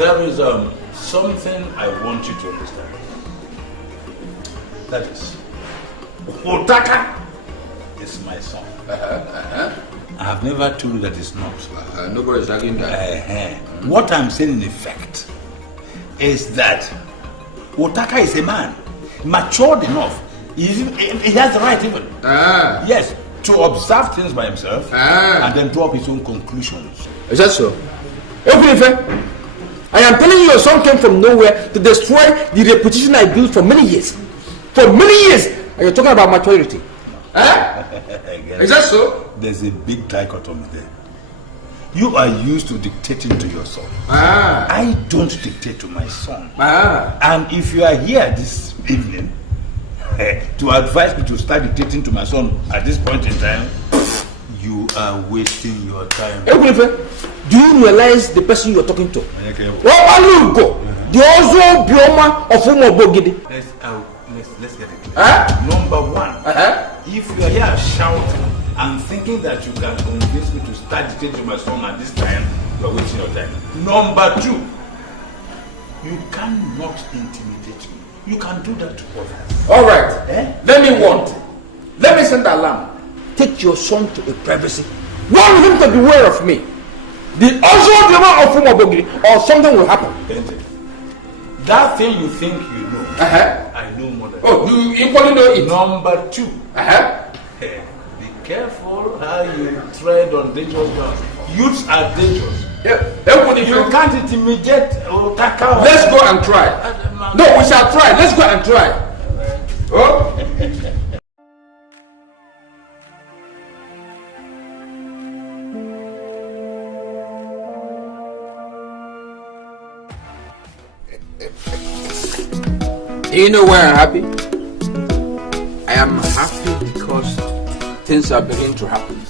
There is something I want you to understand. That is, Otaka is my son. I have never told you that it's not. Nobody is arguing that. What I'm saying in effect is that Otaka is a man, matured enough. He has the right even. Yes, to observe things by himself and then draw up his own conclusions. Is that so? Ebube, I am telling you, your son came from nowhere to destroy the reputation I built for many years. For many years! And you're talking about maturity. Is that so? There's a big dichotomy there. You are used to dictating to your son. I don't dictate to my son. And if you are here this evening to advise me to start dictating to my son at this point in time, you are wasting your time. Do you realize the person you are talking to? Loco, the also Bioma of Nwagbo. Let's get it clear. Number one, if you are here shouting and thinking that you can convince me to start dictating to my son at this time, you are wasting your time. Number two, you cannot intimidate me. You can do that to others. Alright, let me warn. Let me send alarm. Take your son to a privacy. Warn him to beware of me. The also Bioma of Nwagbo or something will happen. That thing you think you know, I know more than you equally know it. Number two, be careful how you tread on dangerous ground. Youths are dangerous. You can't intimidate Otaka. Let's go and try. No, we shall try. Let's go and try. You know why I'm happy? I am happy because things are beginning to happen.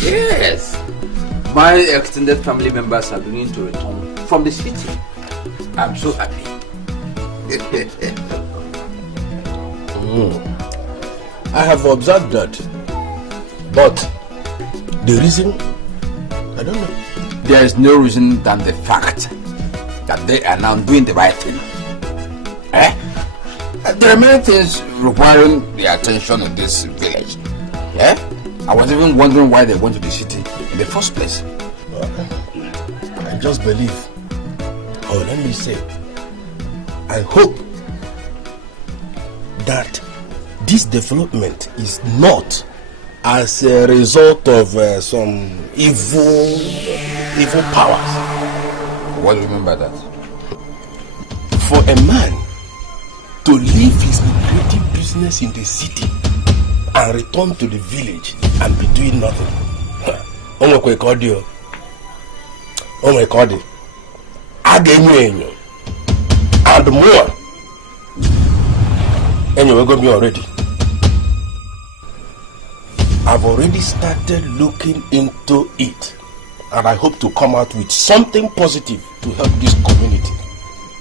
Yes, my extended family members are beginning to return from the city. I'm so happy. I have observed that, but the reason, I don't know. There is no reason than the fact that they are now doing the right thing. There are many things requiring the attention in this village. I was even wondering why they went to the city in the first place. I just believe, or let me say, I hope that this development is not as a result of some evil powers. What do you mean by that? For a man to leave his lucrative business in the city and return to the village and be doing nothing. Oh my God, and more. And you're going to be already. I've already started looking into it, and I hope to come out with something positive to help this community.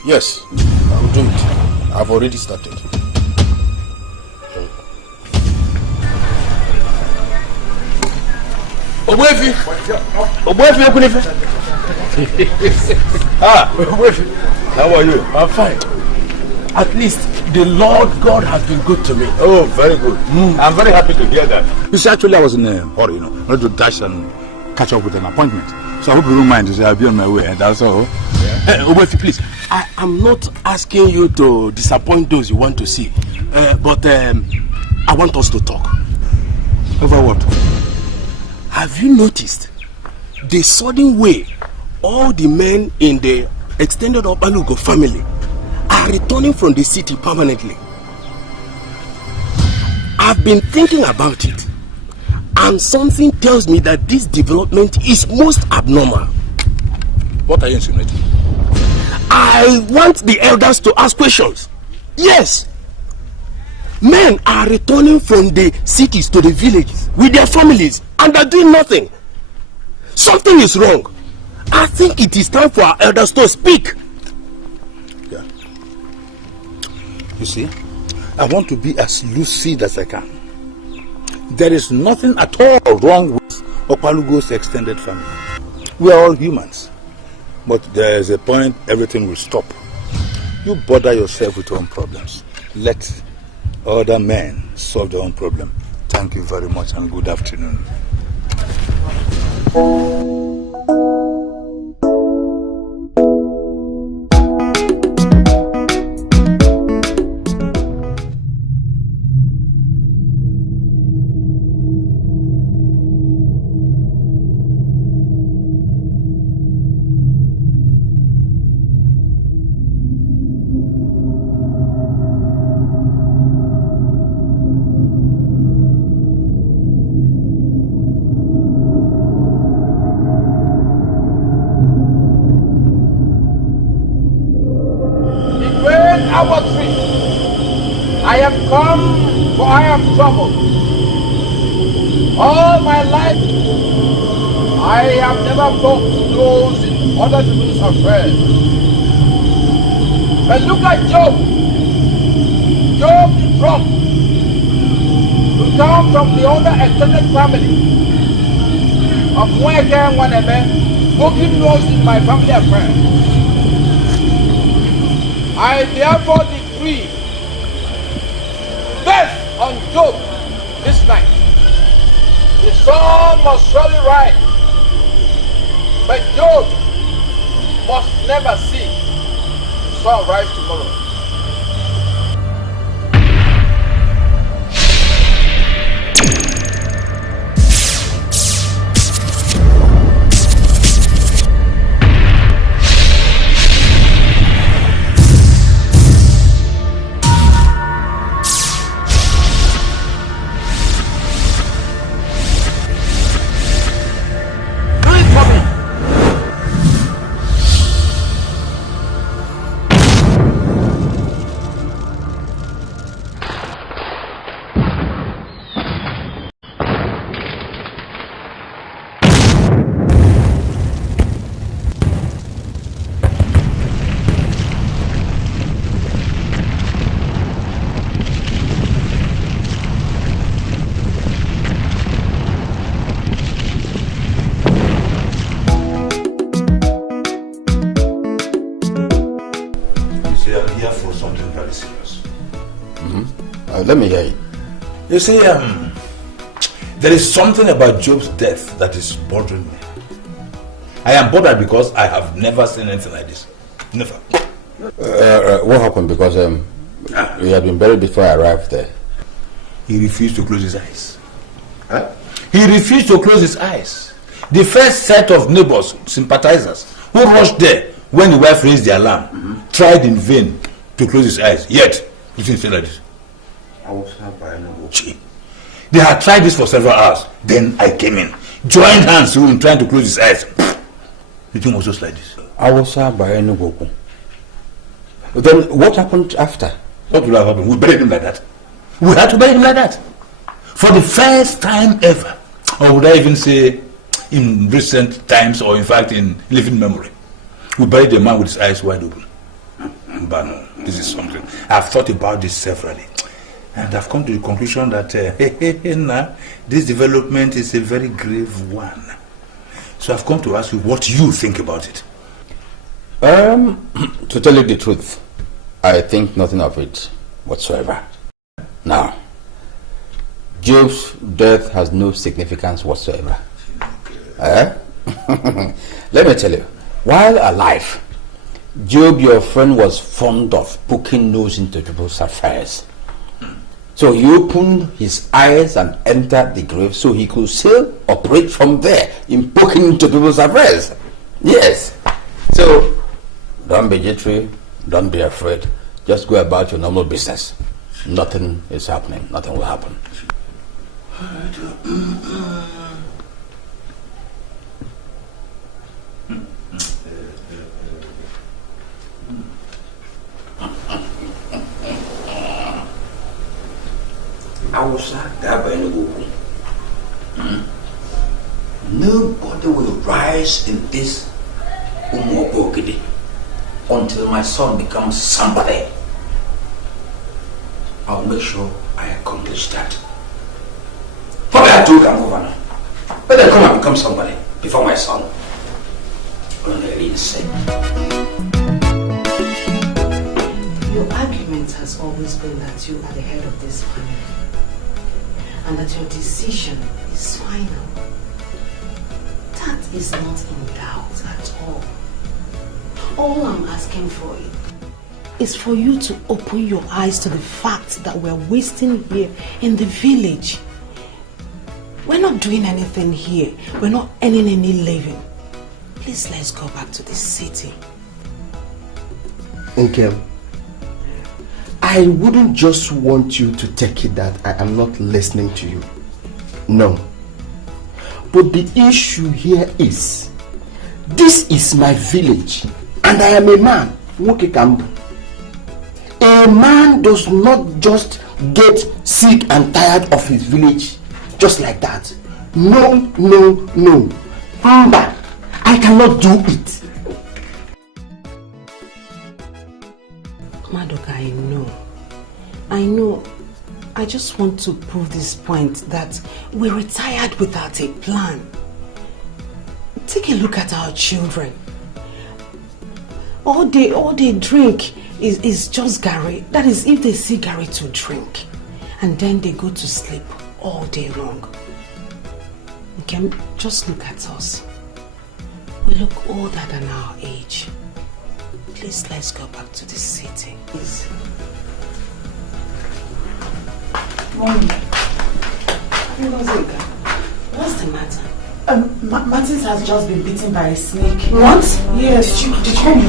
Yes, I will do it. I've already started. Obuefi, how are you? I'm fine. At least the Lord God has been good to me. Oh, very good. I'm very happy to hear that. You see, actually, I was in a hurry, not to dash and catch up with an appointment. So I hope you don't mind to say I'll be on my way, and that's all. Obuefi, please. I am not asking you to disappoint those you want to see, but I want us to talk. Over what? Have you noticed the sudden way all the men in the extended Obalugo family are returning from the city permanently? I've been thinking about it, and something tells me that this development is most abnormal. What are you insinuating? I want the elders to ask questions. Yes. Men are returning from the cities to the villages with their families and are doing nothing. Something is wrong. I think it is time for our elders to speak. Yeah. You see, I want to be as lucid as I can. There is nothing at all wrong with Opalugo's extended family. We are all humans. But there is a point everything will stop. You bother yourself with your own problems. Let other men solve their own problem. Thank you very much and good afternoon. I have come, for I am troubled. All my life, I have never talked to those in other people's affairs. But look at Job. Job the drunk, who come from the other extended family of Nwagbo and Ebube, smoking knows in my family affairs. I therefore decree death on Job this night. The sun must surely rise, but Job must never see the sun rise tomorrow. Let me hear you. You see, there is something about Job's death that is bothering me. I am bothered because I have never seen anything like this. Never. What happened? Because we had been buried before I arrived there. He refused to close his eyes. Huh? He refused to close his eyes. The first set of neighbors, sympathizers, who rushed there when the wife raised the alarm, tried in vain to close his eyes. Yet, he didn't say like this. They had tried this for several hours. Then I came in, joined hands with him, trying to close his eyes. The thing was just like this. I was by Nwagbo. Then what happened after? What would have happened? We buried him like that. We had to bury him like that. For the first time ever. Or would I even say in recent times, or in fact in living memory. We buried a man with his eyes wide open. But no, this is something. I've thought about this severally. And I've come to the conclusion that this development is a very grave one. So I've come to ask you what you think about it. To tell you the truth, I think nothing of it whatsoever. Now, Job's death has no significance whatsoever. Let me tell you, while alive, Job, your friend, was fond of poking nose into people's affairs. So he opened his eyes and entered the grave so he could still operate from there in poking into people's affairs. Yes. So don't be jittery, don't be afraid. Just go about your normal business. Nothing is happening. Nothing will happen. Nobody will rise in this Nwagbo until my son becomes somebody. I'll make sure I accomplish that. Probably I do come over now. Better come and become somebody before my son. insane. Your argument has always been that you are the head of this family and that your decision is final. That is not in doubt at all. All I'm asking for is for you to open your eyes to the fact that we're wasting here in the village. We're not doing anything here. We're not earning any living. Please, let's go back to the city. Okay. I wouldn't just want you to take it that I am not listening to you. No. But the issue here is, this is my village and I am a man. A man does not just get sick and tired of his village just like that. No, no, no. Amba, I cannot do it. Madoka, I know. I just want to prove this point that we retired without a plan. Take a look at our children. All they drink is just Gary. That is if they see Gary to drink. And then they go to sleep all day long. Okay, just look at us. We look older than our age. Please, let's go back to the city. Please. Mommy. What's the matter? Martins has just been bitten by a snake. What? Yes. Did you come?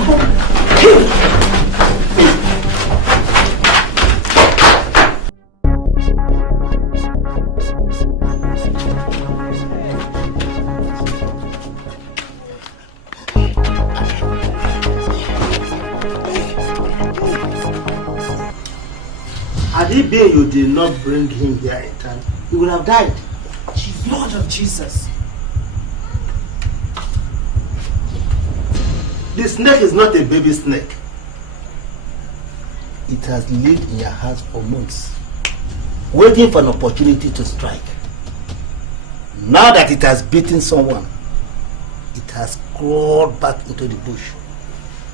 Had it been you did not bring him here in time, he would have died. Lord of Jesus. The snake is not a baby snake. It has lived in your house for months, waiting for an opportunity to strike. Now that it has bitten someone, it has crawled back into the bush,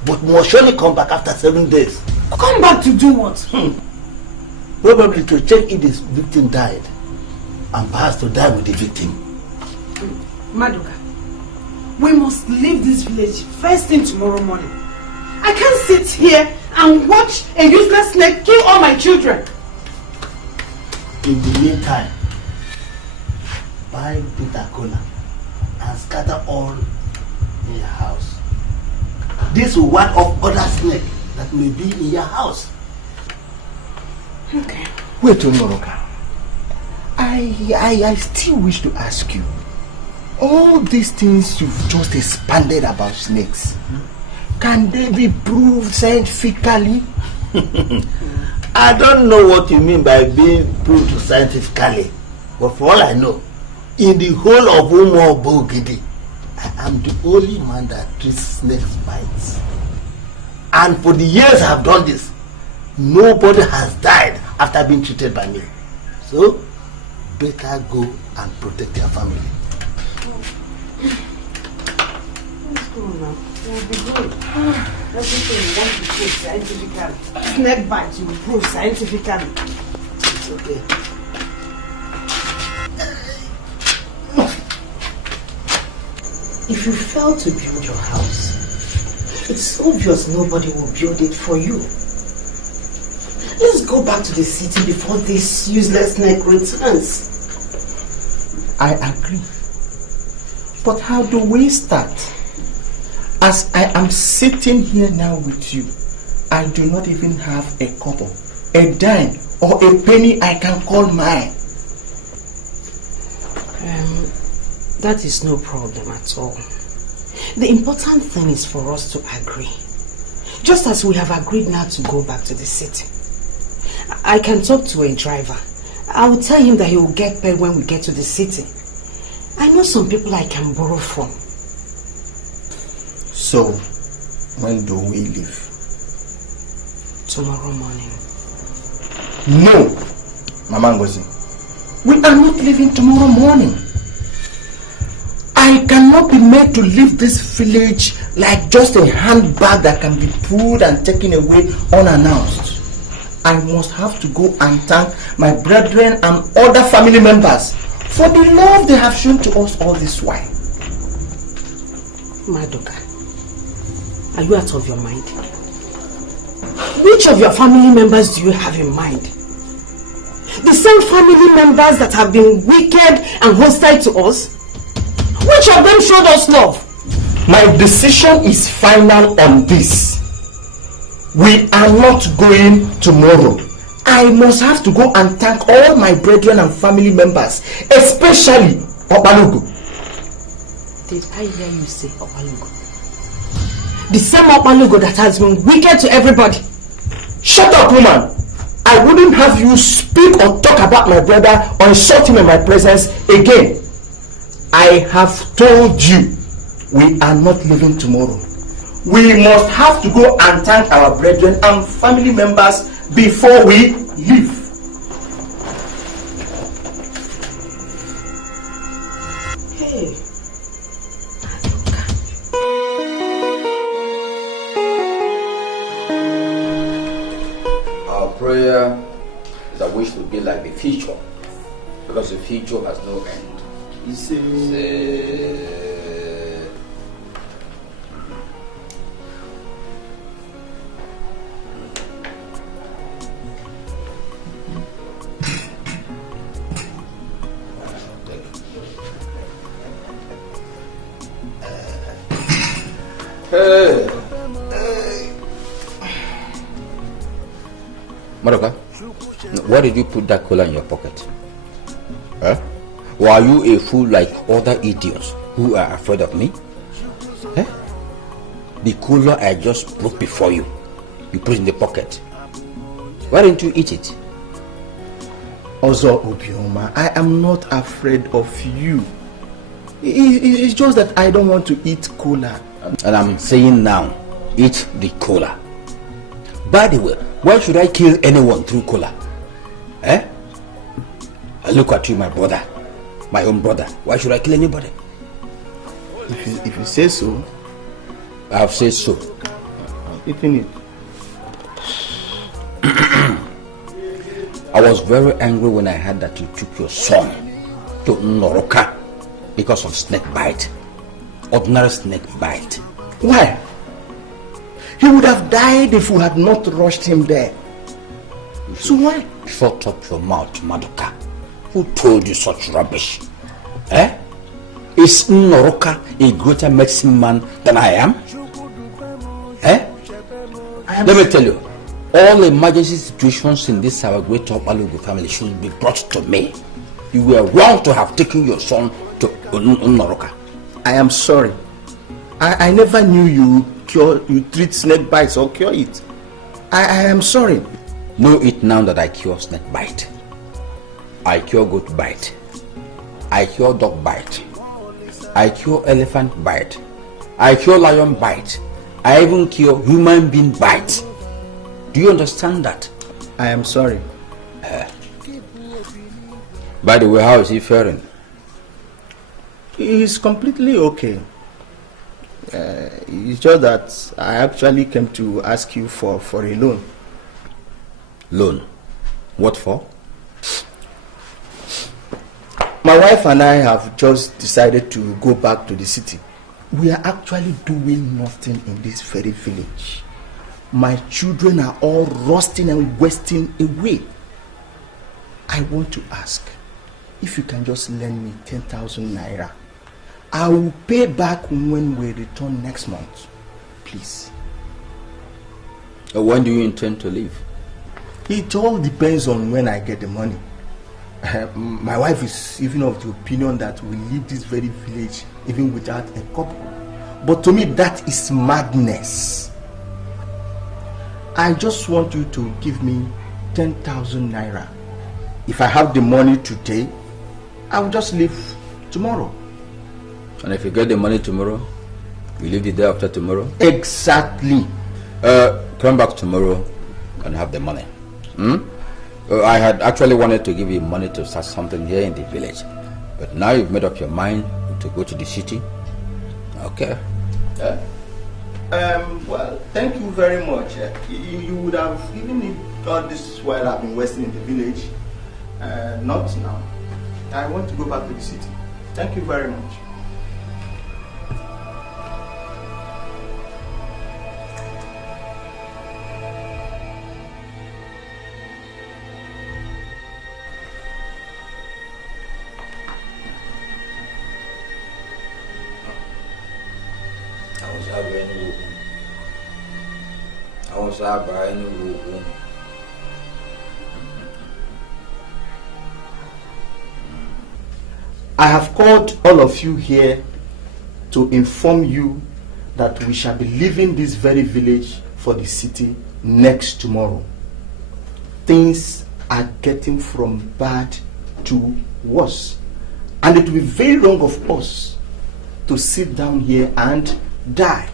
but must surely come back after 7 days. Come back to do what? Probably to check if the victim died, and perhaps to die with the victim. Madoka, we must leave this village first thing tomorrow morning. I can't sit here and watch a useless snake kill all my children. In the meantime, buy bitter cola and scatter all in your house. This will ward off other snakes that may be in your house. Okay. Wait, Onoroka. I still wish to ask you. All these things you've just expanded about snakes, can they be proved scientifically? I don't know what you mean by being proved scientifically, but for all I know, in the whole of Umobogidi, I am the only man that treats snakes bites. And for the years I've done this, nobody has died after being treated by me. So, better go and protect your family. Let's go now. It will be good. Everything you want to prove scientifically. Snake bite, you will prove scientifically. It's okay. If you fail to build your house, it's obvious nobody will build it for you. Let's go back to the city before this useless snake returns. I agree. But how do we start? As I am sitting here now with you, I do not even have a couple, a dime, or a penny I can call mine. That is no problem at all. The important thing is for us to agree. Just as we have agreed now to go back to the city. I can talk to a driver. I will tell him that he will get paid when we get to the city. I know some people I can borrow from. So, when do we leave? Tomorrow morning. No, Mama Ngozi. We are not leaving tomorrow morning. I cannot be made to leave this village like just a handbag that can be pulled and taken away unannounced. I must have to go and thank my brethren and other family members for the love they have shown to us all this while. Maduka, are you out of your mind? Which of your family members do you have in mind? The same family members that have been wicked and hostile to us? Which of them showed us love? My decision is final on this. We are not going tomorrow. I must have to go and thank all my brethren and family members, especially Opalugo. Did I hear you say Opalugo? The same Opalugo that has been wicked to everybody. Shut up, woman! I wouldn't have you speak or talk about my brother or insult him in my presence again. I have told you, we are not leaving tomorrow. We must have to go and thank our brethren and family members before we leave. Hey. Our prayer is that we should be like the future, because the future has no end. You see. Hey. Madoka, why did you put that cola in your pocket? Huh? Or are you a fool like other idiots who are afraid of me? Eh? The cola I just broke before you, you put it in the pocket. Why didn't you eat it? Ozo Obioma, I am not afraid of you. It's just that I don't want to eat cola. And I'm saying now, eat the cola. By the way, why should I kill anyone through cola? Eh? I look at you, my brother. My own brother. Why should I kill anybody? If you say so. I have said so. Eating it. I was very angry when I heard that you took your son to Noroka because of snake bite. Ordinary snake bite. Why? He would have died if we had not rushed him there. So why? Shut up your mouth, Madoka. Who told you such rubbish? Eh? Is Noroka a greater medicine man than I am? Eh? Let me tell you, all emergency situations in this our great Opalugo family should be brought to me. You were wrong to have taken your son to Noroka. I am sorry. I never knew you treat snake bites or cure it. I am sorry. Know it now that I cure snake bite. I cure goat bite. I cure dog bite. I cure elephant bite. I cure lion bite. I even cure human being bite. Do you understand that? I am sorry. By the way, how is he faring? He is completely okay. It's just that I actually came to ask you for a loan. Loan? What for? My wife and I have just decided to go back to the city. We are actually doing nothing in this very village. My children are all rusting and wasting away. I want to ask if you can just lend me 10,000 naira. I will pay back when we return next month. Please. When do you intend to leave? It all depends on when I get the money. My wife is even of the opinion that we leave this very village even without a couple. But to me, that is madness. I just want you to give me 10,000 naira. If I have the money today, I will just leave tomorrow. And if you get the money tomorrow, you leave the day after tomorrow? Exactly. Come back tomorrow and have the money. I had actually wanted to give you money to start something here in the village. But now you've made up your mind to go to the city. Okay. Well, thank you very much. You would have given me all this while I've been wasting in the village. Not now. I want to go back to the city. Thank you very much. I have called all of you here to inform you that we shall be leaving this very village for the city next tomorrow. Things are getting from bad to worse, and it will be very wrong of us to sit down here and die.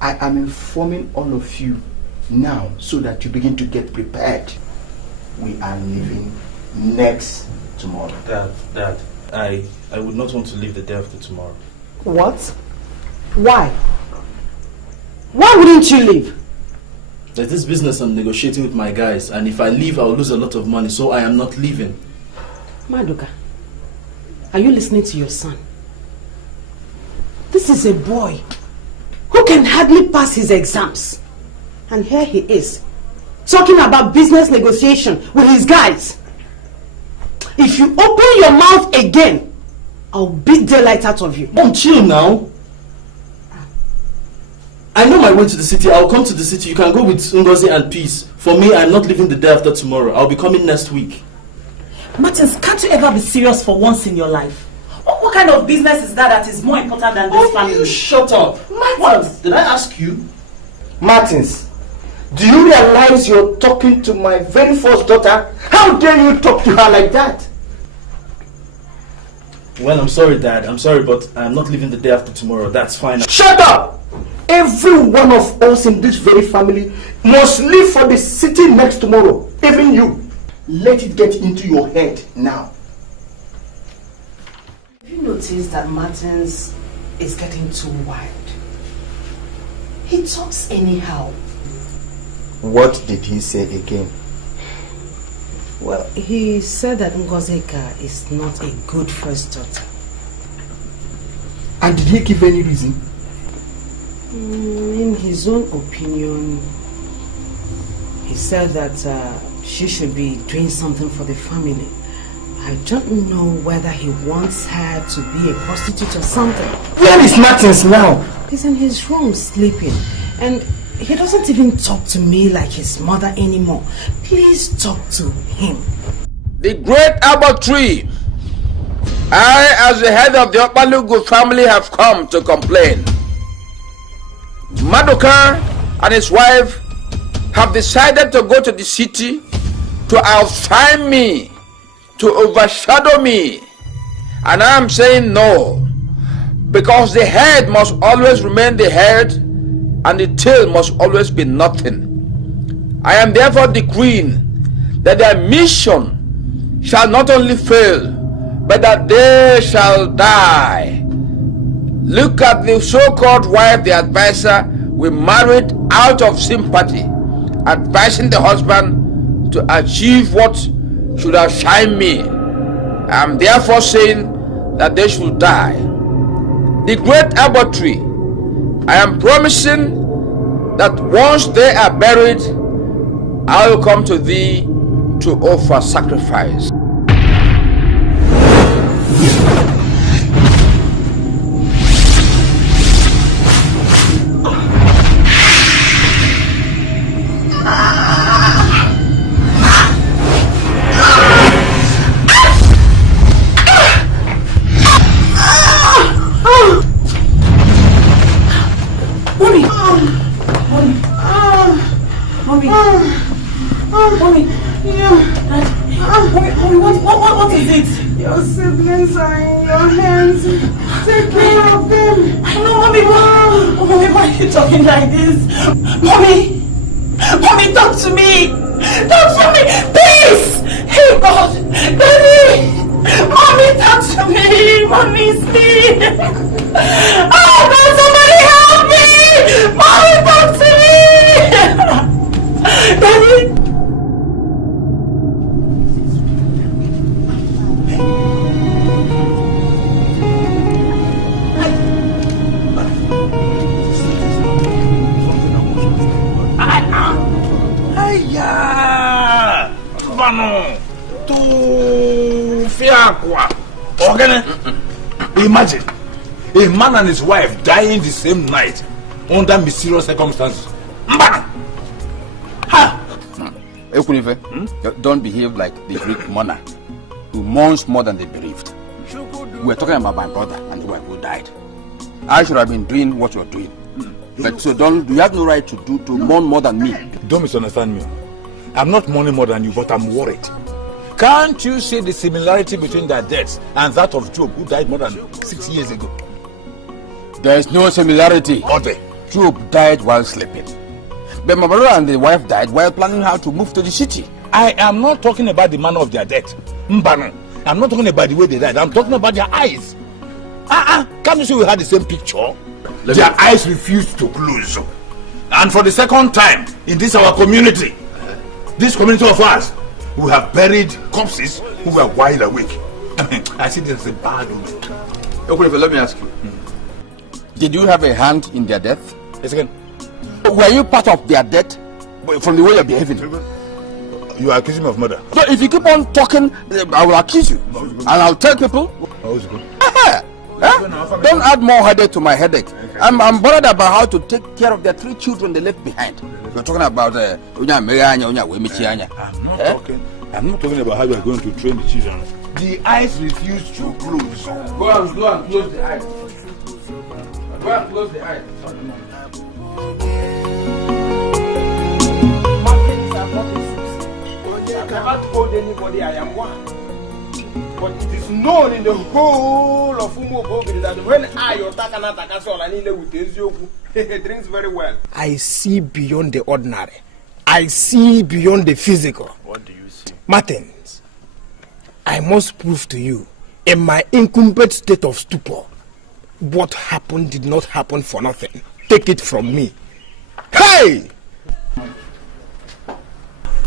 I am informing all of you now so that you begin to get prepared. We are leaving next tomorrow. Dad, I would not want to leave the day after tomorrow. What? Why? Why wouldn't you leave? There's this business I'm negotiating with my guys, and if I leave, I'll lose a lot of money, so I am not leaving. Maduka, are you listening to your son? This is a boy who can hardly pass his exams. And here he is, talking about business negotiation with his guys. If you open your mouth again, I'll beat daylight out of you. Mom, chill now. I know my way to the city. I'll come to the city. You can go with Ngozi and Peace. For me, I'm not leaving the day after tomorrow. I'll be coming next week. Martins, can't you ever be serious for once in your life? What kind of business is that is more important than this family? You shut up. Martins. What? Did I ask you? Martins, do you realize you're talking to my very first daughter? How dare you talk to her like that? Well, I'm sorry, Dad. I'm sorry, but I'm not leaving the day after tomorrow. That's fine. Shut up! Every one of us in this very family must leave for the city next tomorrow. Even you. Let it get into your head now. Have you noticed that Martins is getting too wild? He talks anyhow. What did he say again? Well, he said that Ngozika is not a good first daughter. And did he give any reason? In his own opinion, he said that she should be doing something for the family. I don't know whether he wants her to be a prostitute or something. Where is Martins now? He's in his room sleeping, and he doesn't even talk to me like his mother anymore. Please talk to him. The great Albert tree. I, as the head of the Opalugu family, have come to complain. Maduka and his wife have decided to go to the city to outshine me, to overshadow me. And I am saying no, because the head must always remain the head and the tail must always be nothing. I am therefore decreeing that their mission shall not only fail, but that they shall die. Look at the so-called wife, the advisor, we married out of sympathy, advising the husband to achieve what should outshine me. I am therefore saying that they should die. The great Albert tree, I am promising that once they are buried, I will come to thee to offer sacrifice. What is it? Your siblings are in your hands. Take care of them. I know, Mommy. Mommy, why are you talking like this? Mommy, talk to me. Talk to me, please. Hey, God, Daddy. Mommy, talk to me. Mommy, please. Oh, God, somebody help me. Mommy, talk to me! Daddy! Imagine a man and his wife dying the same night under mysterious circumstances. Don't behave like the Greek monarch who mourns more than the bereaved. We're talking about my brother and the wife who died. I should have been doing what you're doing. But so you have no right to mourn more than me. Don't misunderstand me. I'm not mourning more than you, but I'm worried. Can't you see the similarity between their deaths and that of Job, who died more than 6 years ago? There is no similarity. Okay. Job died while sleeping. But my brother and the wife died while planning how to move to the city. I am not talking about the manner of their death. Mbano. I'm not talking about the way they died. I'm talking about their eyes. Can't you see we had the same picture? Their eyes refused to close. And for the second time in this our community, this community of ours, we have buried corpses who were wide awake. I see this as a bad omen. Okay, let me ask you. Did you have a hand in their death? Yes, again. Were you part of their death from the way you're behaving? You are accusing me of murder. So if you keep on talking, I will accuse you. And I'll tell people. Don't add more headache to my headache. Okay. I'm bothered about how to take care of the 3 children they left behind. We're talking about I'm not talking about how you are going to train the children. The eyes refuse to close. Go and close the eyes. Go and close the eyes. I've never told anybody I am one. But it is known in the whole of Umuobo that when I drinks very well. I see beyond the ordinary. I see beyond the physical. What do you see? Martins, I must prove to you, in my incumbent state of stupor, what happened did not happen for nothing. Take it from me. Hey!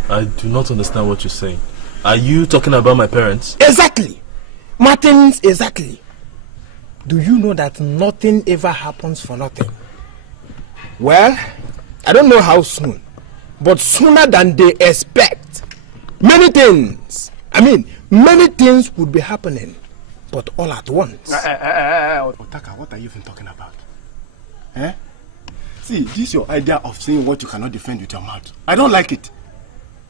I do not understand what you're saying. Are you talking about my parents? Exactly. Martins, exactly. Do you know that nothing ever happens for nothing? Well, I don't know how soon, but sooner than they expect. Many things would be happening, but all at once. Otaka, what are you even talking about? See, this is your idea of saying what you cannot defend with your mouth. I don't like it.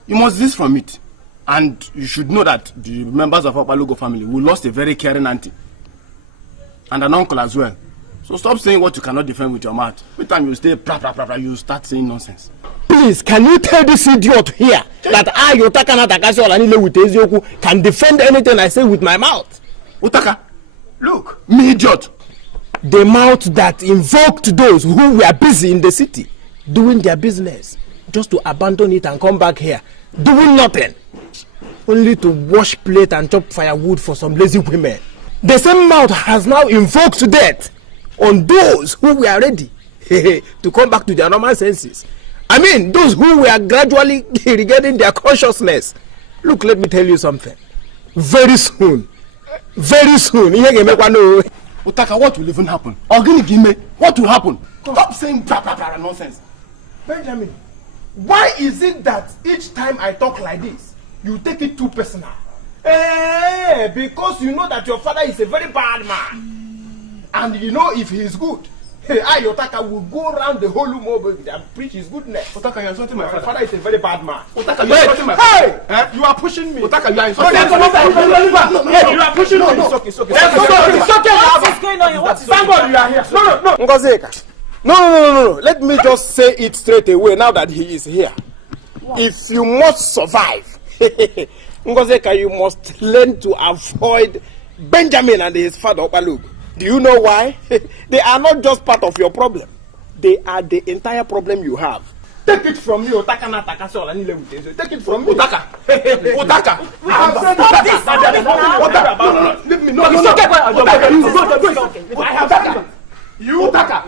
You must desist from it. And you should know that the members of our Loco family, we lost a very caring auntie. And an uncle as well. So stop saying what you cannot defend with your mouth. Every time you stay you start saying nonsense. Please, can you tell this idiot here that I, Otaka Natakasi Olanile with Ezioku, can defend anything I say with my mouth? Otaka, look, me idiot. The mouth that invoked those who were busy in the city, doing their business, just to abandon it and come back here, doing nothing. Only to wash plate and chop firewood for some lazy women. The same mouth has now invoked death on those who were ready to come back to their normal senses. I mean, those who were gradually regaining their consciousness. Look, let me tell you something. Very soon, Otaka, what will even happen? What will happen? Stop saying nonsense. Benjamin, why is it that each time I talk like this, you take it too personal? Because you know that your father is a very bad man. And you know if he is good, I, Otaka, will go around the whole Umobo and preach his goodness. Otaka, you are insulting my father. My father is a very bad man. Otaka, you are insulting my father. Hey! You are pushing me. Otaka, you are insulting my father. You are pushing me. It's okay. It's okay. What is going on here? What is Somebody, you are here. No. Ngozeka. No. Let me just say it straight away now that he is here. What? If you must survive, Ngozeka, you must learn to avoid Benjamin and his father Opalug. Do you know why? They are not just part of your problem. They are the entire problem you have. Take it from me, Otaka na Takasola. Take it from me. Otaka. Stop this. Otaka. No. Leave me. No. It's okay. I have You Otaka.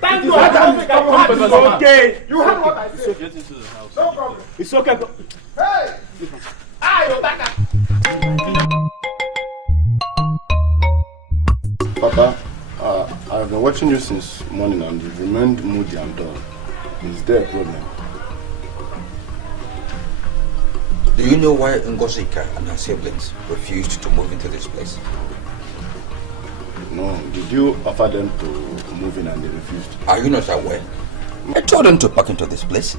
Thank God. It's okay. You heard what I said. Get into the house. No problem. It's okay. Hey! Otaka! Papa, I've been watching you since morning and you've remained moody and dull. Is there a problem? Do you know why Ngosika and her siblings refused to move into this place? No. Did you offer them to move in and they refused? Are you not aware? I told them to pack into this place.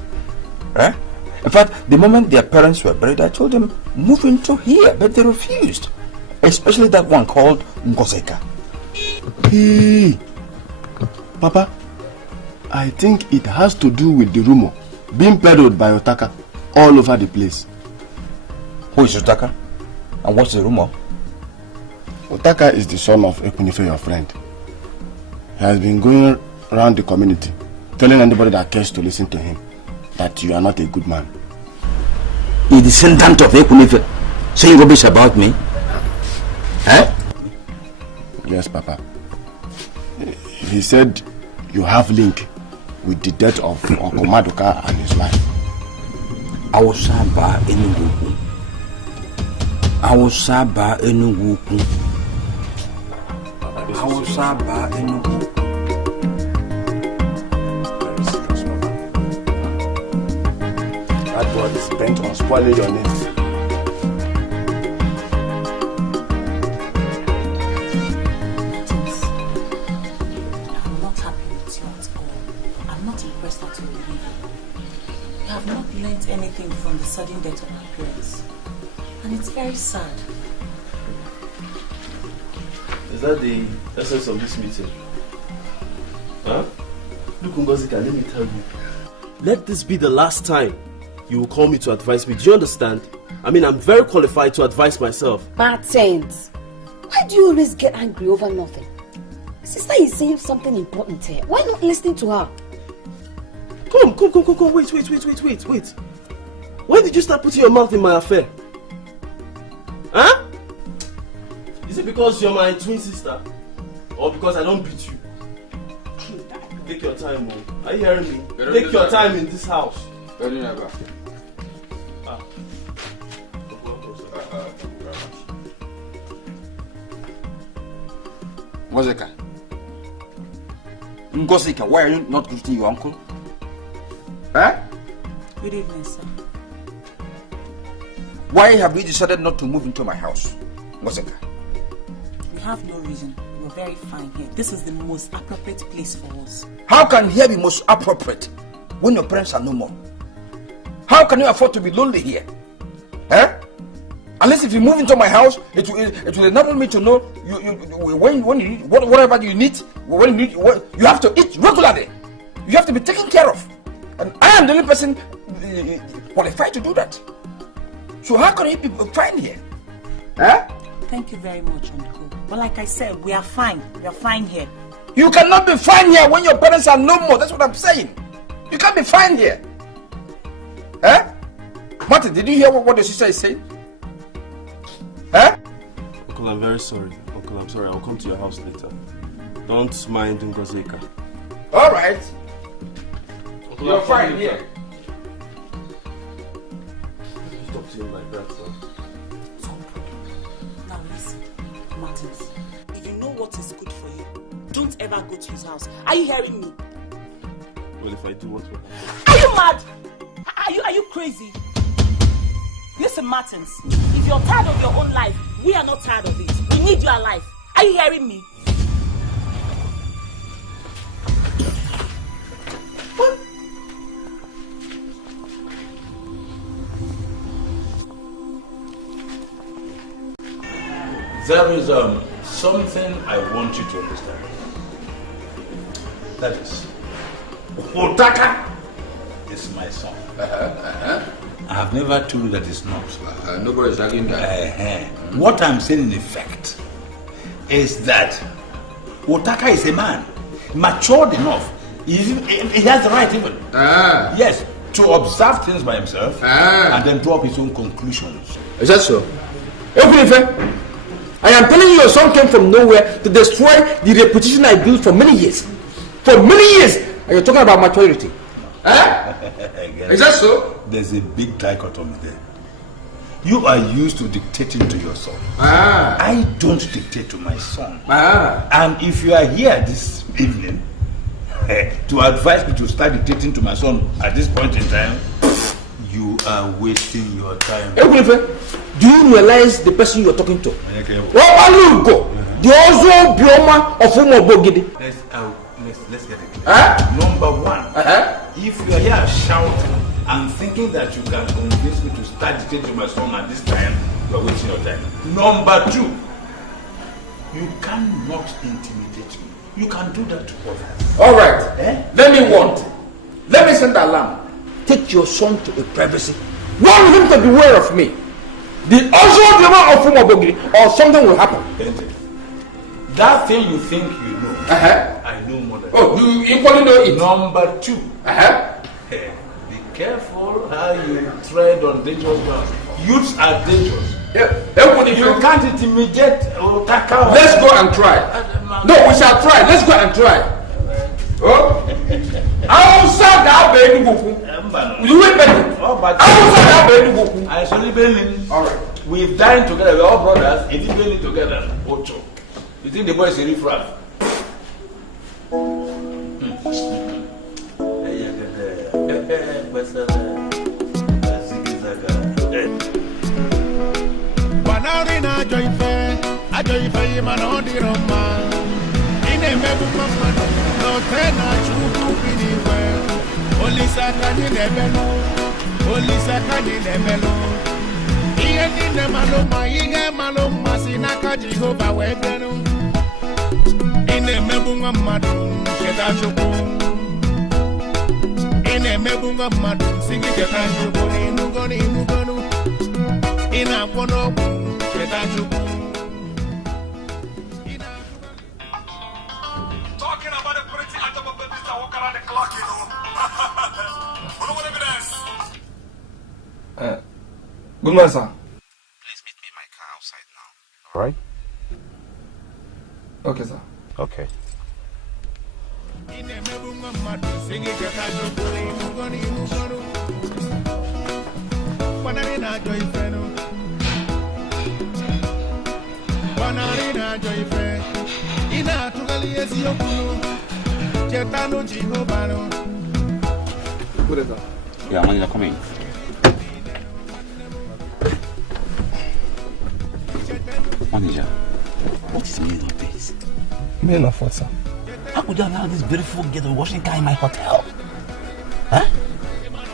Huh? In fact, the moment their parents were buried, I told them move into here, but they refused. Especially that one called Ngosika. Hey, Papa, I think it has to do with the rumor being peddled by Otaka all over the place. Who is Otaka? And what's the rumor? Otaka is the son of Ekunife, your friend. He has been going around the community telling anybody that cares to listen to him that you are not a good man. The descendant of Ekunife saying rubbish about me? Huh? Yes, Papa. He said you have link with the death of Uncle Maduka and his wife. Awosaba Enugu. Awosaba Enugu. Awosaba Enugu. Very serious, Papa. That boy is bent on spoiling your name. Anything from the sudden death of my parents, and it's very sad. Is that the essence of this meeting? Huh? Look, Ngozika, let me tell you. Let this be the last time you will call me to advise me. Do you understand? I mean, I'm very qualified to advise myself. Martins, why do you always get angry over nothing? Sister is saying something important here. Why not listening to her? Come. Wait. When did you start putting your mouth in my affair? Huh? Is it because you're my twin sister? Or because I don't beat you? Take your time, man. Are you hearing me? Take your time in this house. Ngosika, why are you not greeting your uncle? Huh? Good evening, sir. Why have you decided not to move into my house, Ngosika? We have no reason. We're very fine here. This is the most appropriate place for us. How can here be most appropriate when your parents are no more? How can you afford to be lonely here? Huh? Unless if you move into my house, it will enable me to know when you need whatever you need, you have to eat regularly. You have to be taken care of. And I am the only person qualified to do that. So how can you be fine here? Huh? Thank you very much, Uncle. But like I said, we are fine. We are fine here. You cannot be fine here when your parents are no more. That's what I'm saying. You can't be fine here. Huh? Martin, did you hear what your sister is saying? Huh? Uncle, I'm very sorry. Uncle, I'm sorry. I'll come to your house later. Don't mind Ngozika. All right. Uncle, you're fine here. Stop saying like that, sir. Now listen, Martins. If you know what is good for you, don't ever go to his house. Are you hearing me? Well, if I do, what will happen? Are you mad? Are you crazy? Listen, Martins. If you're tired of your own life, we are not tired of it. We need you alive. Are you hearing me? There is something I want you to understand. That is, Otaka is my son. I have never told you that it's not. Nobody is arguing that. What I'm saying in effect is that Otaka is a man, matured enough. He has the right even. Yes, to observe things by himself and then draw up his own conclusions. Is that so? I am telling you, your son came from nowhere to destroy the reputation I built for many years. for many years, and you're talking about maturity. Is that so? There's a big dichotomy there. You are used to dictating to your son. I don't dictate to my son. And if you are here this evening to advise me to start dictating to my son at this point in time, you are wasting your time. Ebube, do you realize the person you're talking to? Loco, the also bioma of Nwagbo. Let's get it clear. Number one, if you are here shouting and thinking that you can convince me to start dictating to my son at this time, you are wasting your time. Number two, you cannot intimidate me. You can do that to others. All right. Let me send the alarm. Take your son to a privacy. Warn him to beware of me. The also drama of Nwagbo or something will happen. That thing you think you know, I know more than you equally know it. Number two, be careful how you tread on dangerous ground. Youths are dangerous. If you can't intimidate or tackle. Let's go and try. No, we shall try. Let's go and try. Outside that baby book. You wait better. Outside that baby book. I shall be all right. We've dined together. We're all brothers. If you been together, Ocho. You think the boy is a riffraff? Banarina Joyfe, man on the Roma. In a mebu mama, no tena chuku anywhere. Only Sakani Lebelo, only Sakani Lebelo. Ian in the Maloma, Ian Maloma, Sinaka Jehovah Webeno. In a mebu mama, Shedashoku. In a mebu mama, sing it at Anjogoni, Mugonu. In a Pono, Shedashoku. Talking about the pretty at the babies that walk around the clock, you know. What evidence? Good morning, sir. Please meet me in my car outside now. All right? Okay, sir. Okay. Yeah, I'm coming. Manager, what is the meaning of this? Meaning of what, sir? How could you allow this beautiful girl to be washing car in my hotel? Huh?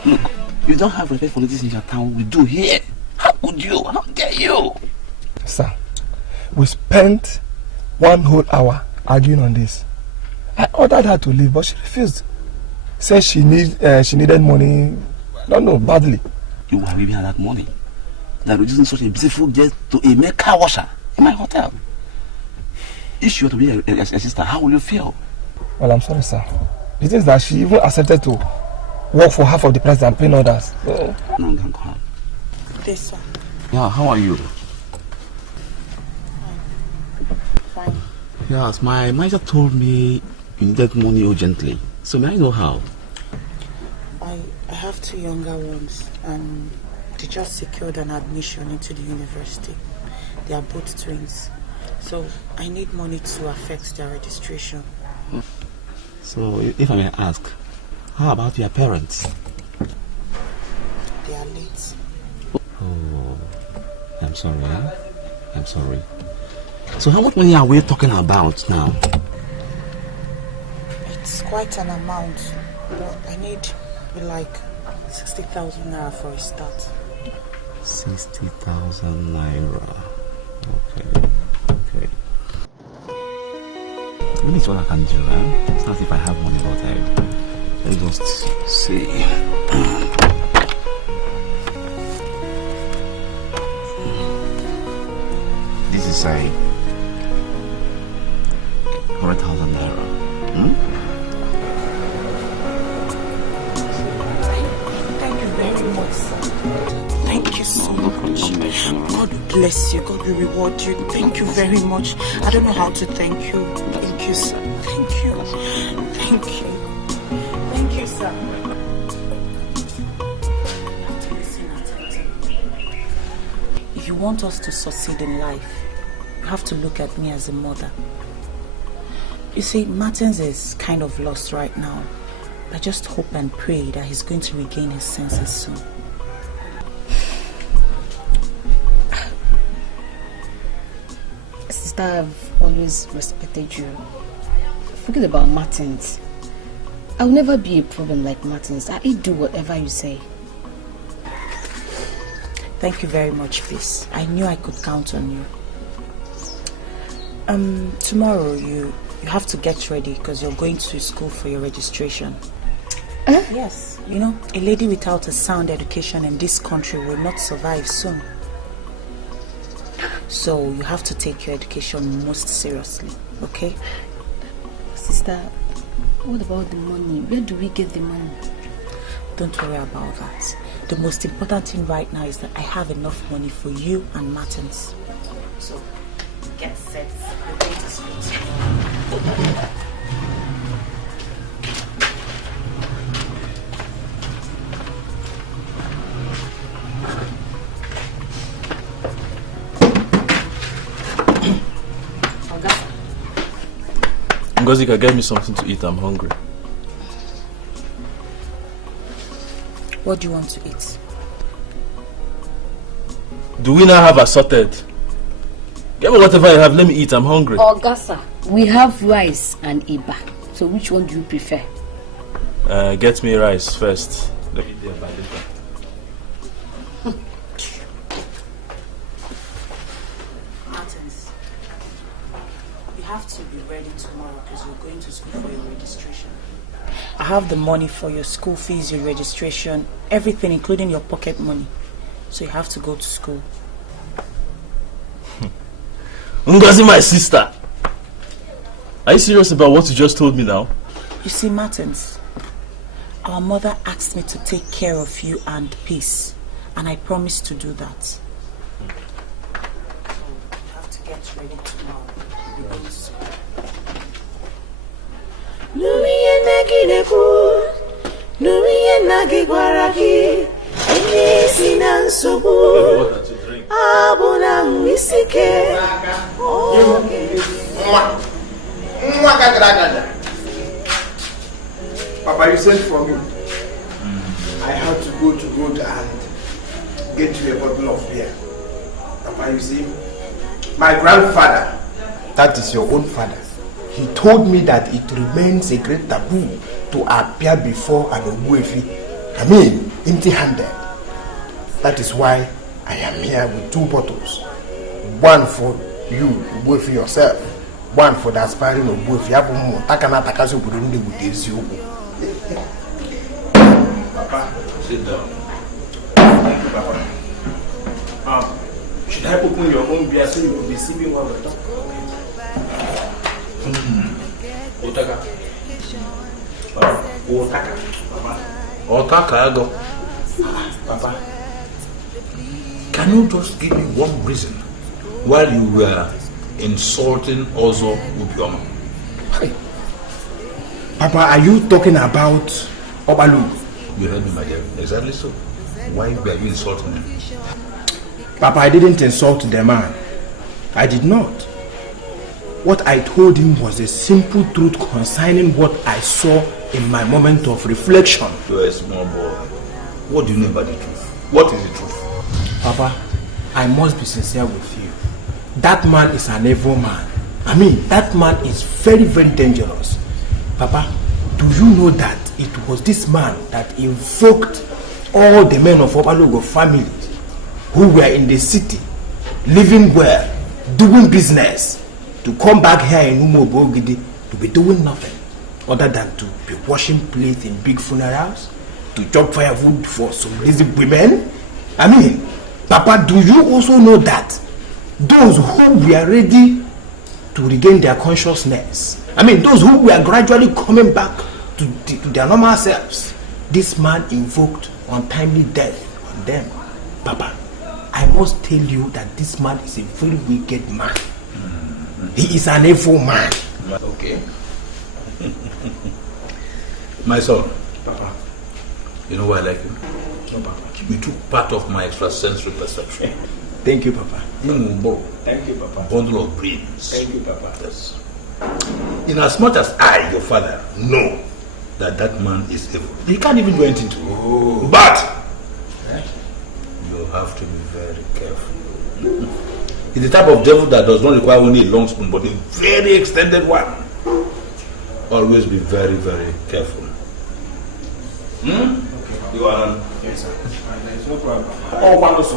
Look, you don't have respect for ladies in your town. We do here. How could you? How dare you? Sir, we spent 1 whole hour arguing on this. I ordered her to leave, but she refused. Said she needed money, I don't know, badly. You have even had that money. That reducing such a beautiful girl to a mere car washer in my hotel. If she were to be a sister, how will you feel? Well, I'm sorry, sir. The thing is that she even accepted to work for half of the price than paying others. No, come on. Yes, sir. Yeah, how are you? Fine. Yes, my manager told me you needed money urgently. So may I know how? I have 2 younger ones and they just secured an admission into the university. They are both twins. So I need money to affect their registration. So if I may ask, how about your parents? They are late. Oh, I'm sorry, huh? I'm sorry. So how much money are we talking about now? It's quite an amount, but I need like 60,000 naira for a start. 60,000 naira. Okay. Let me see what I can do, huh? It's not if I have money, but let's just see. This is a 100,000 naira. Thank you very much, sir. Thank you so much. God bless you. God will reward you. Thank you very much. I don't know how to thank you. Thank you, sir. Thank you. Thank want us to succeed in life, you have to look at me as a mother. You see, Martins is kind of lost right now. I just hope and pray that he's going to regain his senses soon. Sister, I've always respected you. Forget about Martins. I'll never be a problem like Martins. I'll do whatever you say. Thank you very much, Peace. I knew I could count on you. Tomorrow you have to get ready because you're going to school for your registration. Yes, you know, a lady without a sound education in this country will not survive soon. So you have to take your education most seriously, okay? Sister, what about the money? Where do we get the money? Don't worry about that. The most important thing right now is that I have enough money for you and Martins. So, get set. We're going to school tomorrow. Ngozika, get me something to eat. I'm hungry. What do you want to eat? Do we now have assorted? Get me whatever you have. Let me eat. I'm hungry. Ogasa, we have rice and eba. So which one do you prefer? Get me rice first. Let me eat by later. Martins, you have to be ready tomorrow because you're going to school for your registration. I have the money for your school fees, your registration, everything, including your pocket money. So you have to go to school. Ngozi, my sister. Are you serious about what you just told me now? You see, Martins, our mother asked me to take care of you and Peace, and I promised to do that. So you have to get ready tomorrow. We're going to school. Papa, you sent for me. I had to go to Good and get you a bottle of beer. Papa, you see, my grandfather, that is your own father, he told me that it remains a great taboo to appear before an Ogbuefi, empty-handed. That is why I am here with 2 bottles. One for you, Ogbuefi yourself. One for the aspiring Ogbuefi. Papa, sit down. Thank you, Papa. Should I open your own beer so you will be sipping while we talk? Otaka. Otaka. Papa. Papa. Can you just give me one reason why you were insulting Ozo Ubioma? Papa, are you talking about Obalu? You heard me, my dear. Exactly so. Why were you insulting him? Papa, I didn't insult the man. I did not. What I told him was a simple truth concerning what I saw in my moment of reflection. You're a small boy. What do you know about the truth? What is the truth? Papa, I must be sincere with you. That man is an evil man. That man is very, very dangerous. Papa, do you know that it was this man that invoked all the men of Obalogo family who were in the city, living well, doing business, to come back here in Umobogidi to be doing nothing other than to be washing plates in big funerals, to chop firewood for some lazy women? Papa, do you also know that those who were ready to regain their consciousness, those who were gradually coming back to their normal selves, this man invoked untimely death on them? Papa, I must tell you that this man is a very wicked man. He is an evil man. Okay. My son. Papa. You know why I like you? No, Papa. You took part of my extrasensory perception. Thank you, Papa. Thank you, Papa. Bundle of brains. Thank you, Papa. Yes. In as much as I, your father, know that man is evil, he can't even do anything to you. But you have to be very careful. He's the type of devil that does not require only a long spoon, but a very extended one. Always be very, very careful. Okay. You are on? Yes, sir. There's no problem. Oh, one also,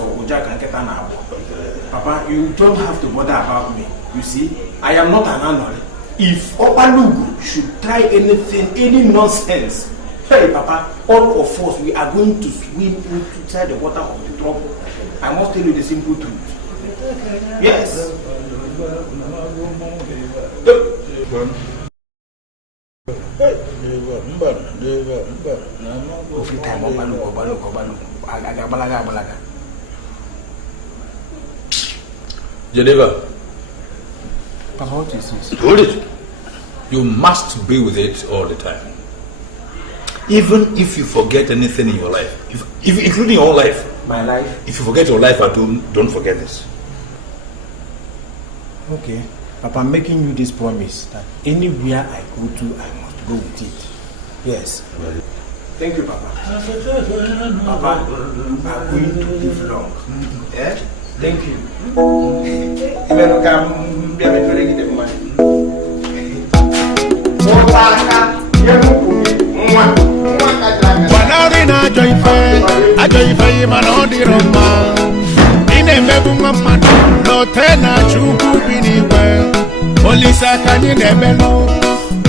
Papa, you don't have to bother about me. You see, I am not an anomaly. If Opalugu should try anything, any nonsense, hey, Papa, all of us, we are going to swim inside the water of the trouble. I must tell you the simple truth. Yes. Geneva. Papa, what is this? Hold it. You must be with it all the time. Even if you forget anything in your life, if including your own life. My life? If you forget your life at home, don't forget this. Okay. Papa, I'm making you this promise that anywhere I go to, I must go with it. Yes. Thank you, Papa. Papa, I'm going to live long. Yeah? Thank you. Wanarina ajoife imanodi roma. Ine mebu mama no tena chuku biniwe. Olisa kani nebelo,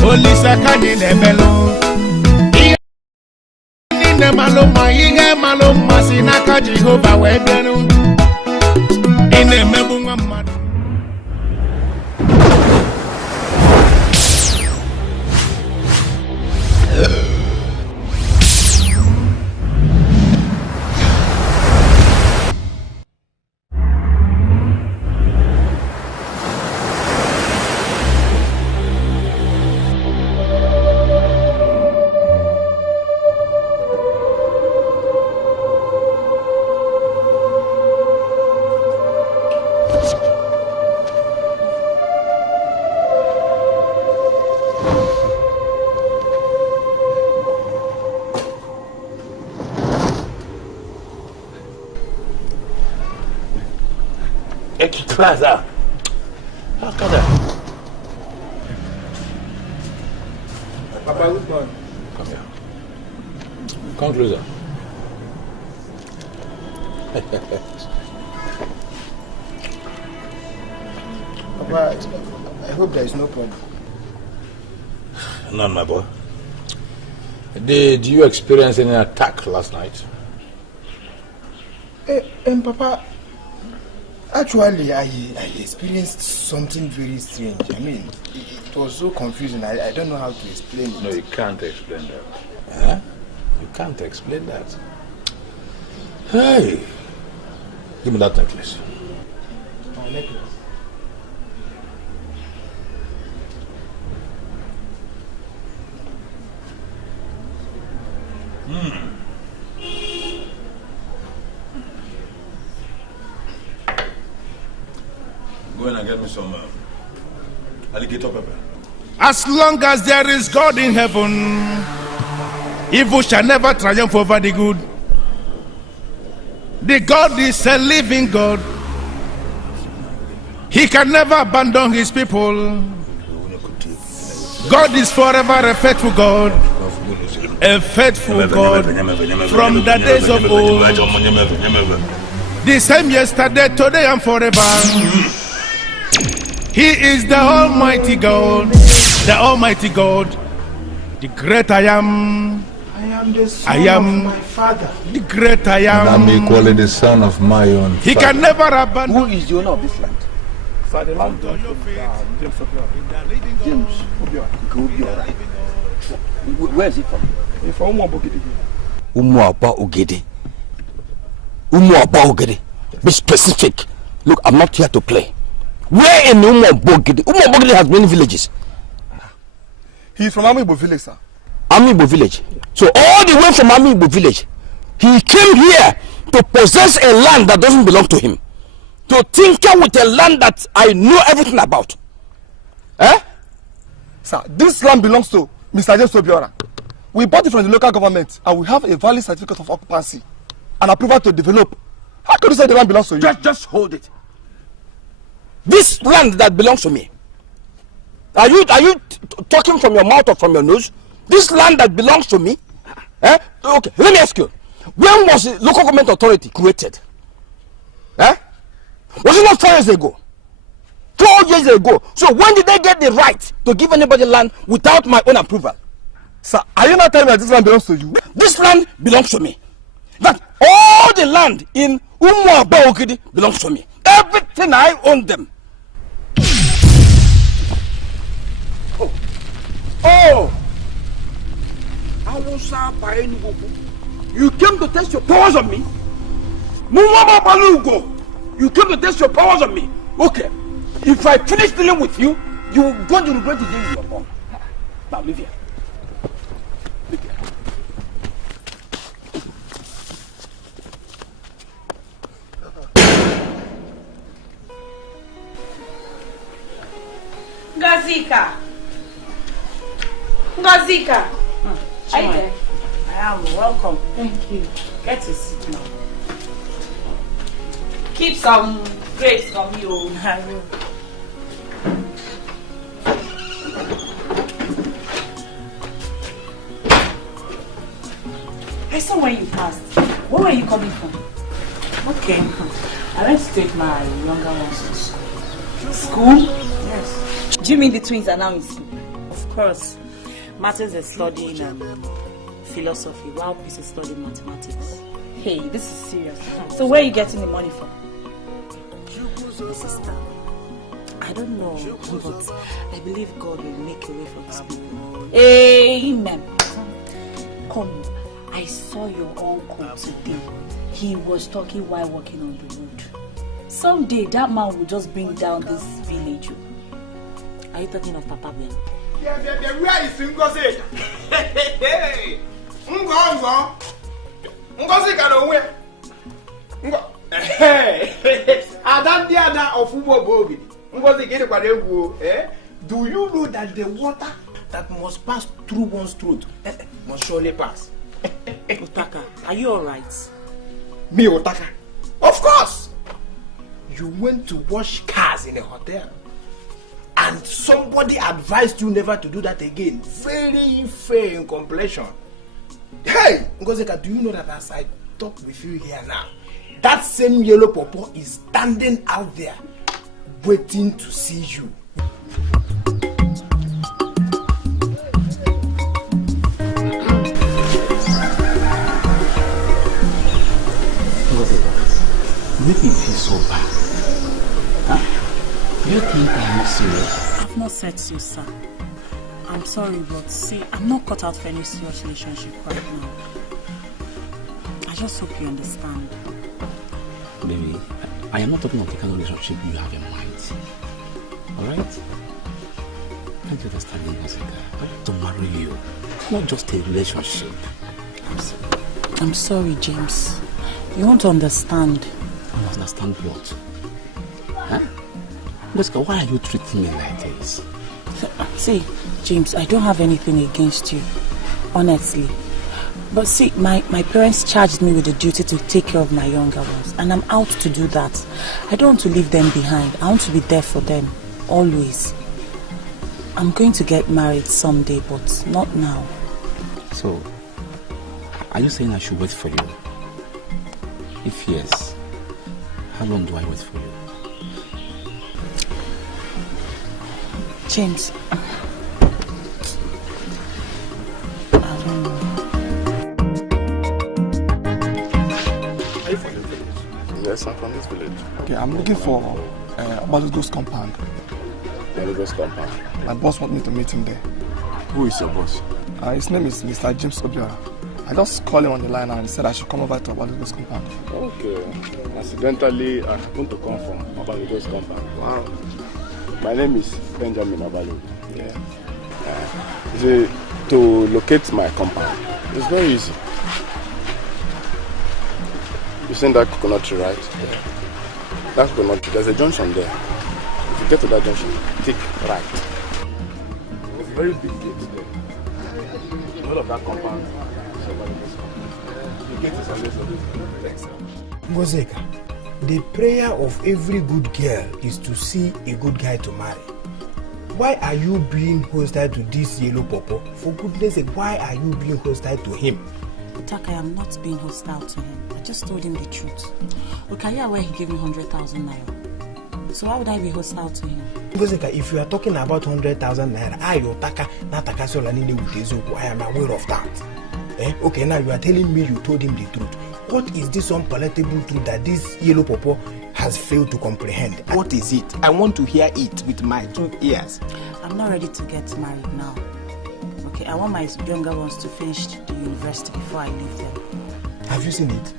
olisa kani nebelo. Ine maloma ine maloma sinaka Jehovah wedenu. Ine mebu mama. Plaza. Papa, good morning. Come here. Come closer. Papa, I hope there is no problem. None, my boy. Did you experience any attack last night? Papa, actually, I experienced something very strange. I mean, it was so confusing. I don't know how to explain it. No, you can't explain that. Huh? You can't explain that. Hey, give me that necklace. My necklace. Go in and get me some alligator pepper. As long as there is God in heaven, evil shall never triumph over the good. The God is a living God. He can never abandon his people. God is forever a faithful God. A faithful God from the days of old. The same yesterday, today, and forever. He is the Almighty God. The Almighty God. The great I am. I am the son of my father. The great I am. And I'm equally the son of my own He father. can never abandon. Who is the owner of this land? Father, James, will be alright. Where is he from? He's from Umuabogede. Umuabogede. Be specific. Look, I'm not here to play. Where in Umuabogede? Umuabogede has many villages. He's from Amibo village, sir. Amibo village. So all the way from Amibo village, he came here to possess a land that doesn't belong to him. to tinker with a land that I know everything about. Eh? Sir, this land belongs to Mr. James Obiora. We bought it from the local government and we have a valid certificate of occupancy and approval to develop. How could you say the land belongs to you? Just hold it. This land that belongs to me. Are you talking from your mouth or from your nose? This land that belongs to me? Eh? Okay, let me ask you. When was the local government authority created? Eh? Was it not 4 years ago? 4 years ago. So when did they get the right to give anybody land without my own approval? Sir, are you not telling me that this land belongs to you? This land belongs to me. That all the land in Nwagbo belongs to me. Everything, I own them. Oh! You came to test your powers on me? You came to test your powers on me? Okay. If I finish dealing with you, you will go to regret the day you were born. Now, leave here. Leave here. Ngazika. Are you there? I am. Welcome. Thank you. Get a seat now. Keep some grapes from you. I will. I saw when you passed. Where were you coming from? Okay. I went to take my younger ones to school. School? Yes. Do you mean the twins are now in school? Of course. Martins is studying philosophy while Peace is studying mathematics. Hey, this is serious. So where are you getting the money from? My sister, I don't know, but I believe God will make a way for his people. Amen. Come, I saw your uncle today. He was talking while walking on the road. Someday that man will just bring down this village. Are you talking of Papa Ben? Yeah, where is Ngozi? Hey, Ngozi can win. Hey, Adam the other of Ubbo Ngozi get a eh? Do you know that the water that must pass through one's throat must surely pass? Otaka, are you alright? Me, Otaka? Of course! You went to wash cars in a hotel. And somebody advised you never to do that again. Very fair in complexion. Hey, Ngozeka, do you know that as I talk with you here now, that same yellow pawpaw is standing out there, waiting to see you. Make me feel so bad. Huh? You think I'm not serious? I've not said so, sir. I'm sorry, but see, I'm not cut out for any serious relationship right now. I just hope you understand. Baby, I am not talking of the kind of relationship you have in mind. Alright? Can't you understand, Jessica? I want to marry you. Not just a relationship. I'm sorry, James. You want to understand. I must understand what? Huh? Jessica, why are you treating me like this? See, James, I don't have anything against you, honestly. But see, my parents charged me with the duty to take care of my younger ones, and I'm out to do that. I don't want to leave them behind. I want to be there for them, always. I'm going to get married someday, but not now. So, are you saying I should wait for you? If yes, how long do I wait for you? James, Yes, I'm from this village. Okay, I'm looking for Obalugo's compound. Obalugo's compound? My boss wants me to meet him there. Who is your boss? His name is Mr. James Obiora. I just called him on the line and he said I should come over to Obalugo's compound. Okay. Accidentally, I happen to come from Obalugo's compound. Wow. My name is Benjamin Obalugo. Yeah. To locate my compound, it's very easy. You seen that coconut tree, right? Yeah. That's the not. There's a junction there. If you get to that junction, take right. It was a very big gate there. The whole of that compound. The gate is always open. Thanks, sir. Ngozeka, the prayer of every good girl is to see a good guy to marry. Why are you being hostile to this yellow popo? For goodness sake, why are you being hostile to him? Utaka, I am not being hostile to him. I just told him the truth. Okay, yeah, where he gave me 100,000 naira. So why would I be hostile to him? Ngozeka, if you are talking about 100,000 naira, I am aware of that. Okay, now you are telling me you told him the truth. What is this unpalatable truth that this yellow popo has failed to comprehend? What is it? I want to hear it with my 2 ears. I'm not ready to get married now. Okay, I want my younger ones to finish the university before I leave them. Have you seen it?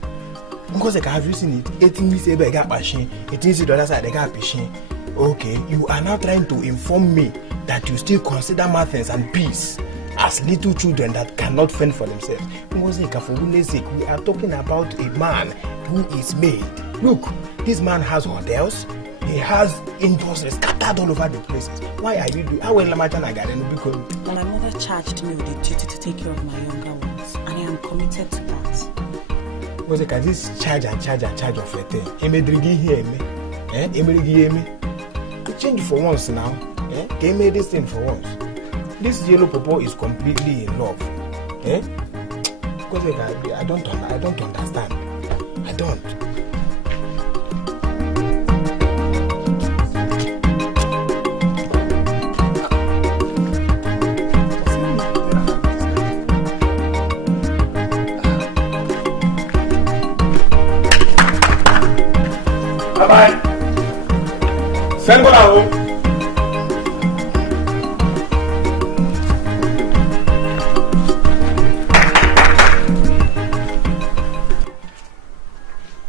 Ngozeka, have you seen it? 18 years ago, I got passion. 18 years ago, I got passion. Okay, you are now trying to inform me that you still consider Martins and peace as little children that cannot fend for themselves. Ngozeka, for goodness sake, we are talking about a man who is made. Look, this man has hotels. He has industries scattered all over the places. Why are you doing? I will because my mother charged me with the duty to take care of my younger ones, and I am committed to that. Ngozeka, this charge of a thing. To change for once now. Can make this thing for once. This yellow popo is completely in love. Because I don't understand. I don't. Bye-bye. Send go home.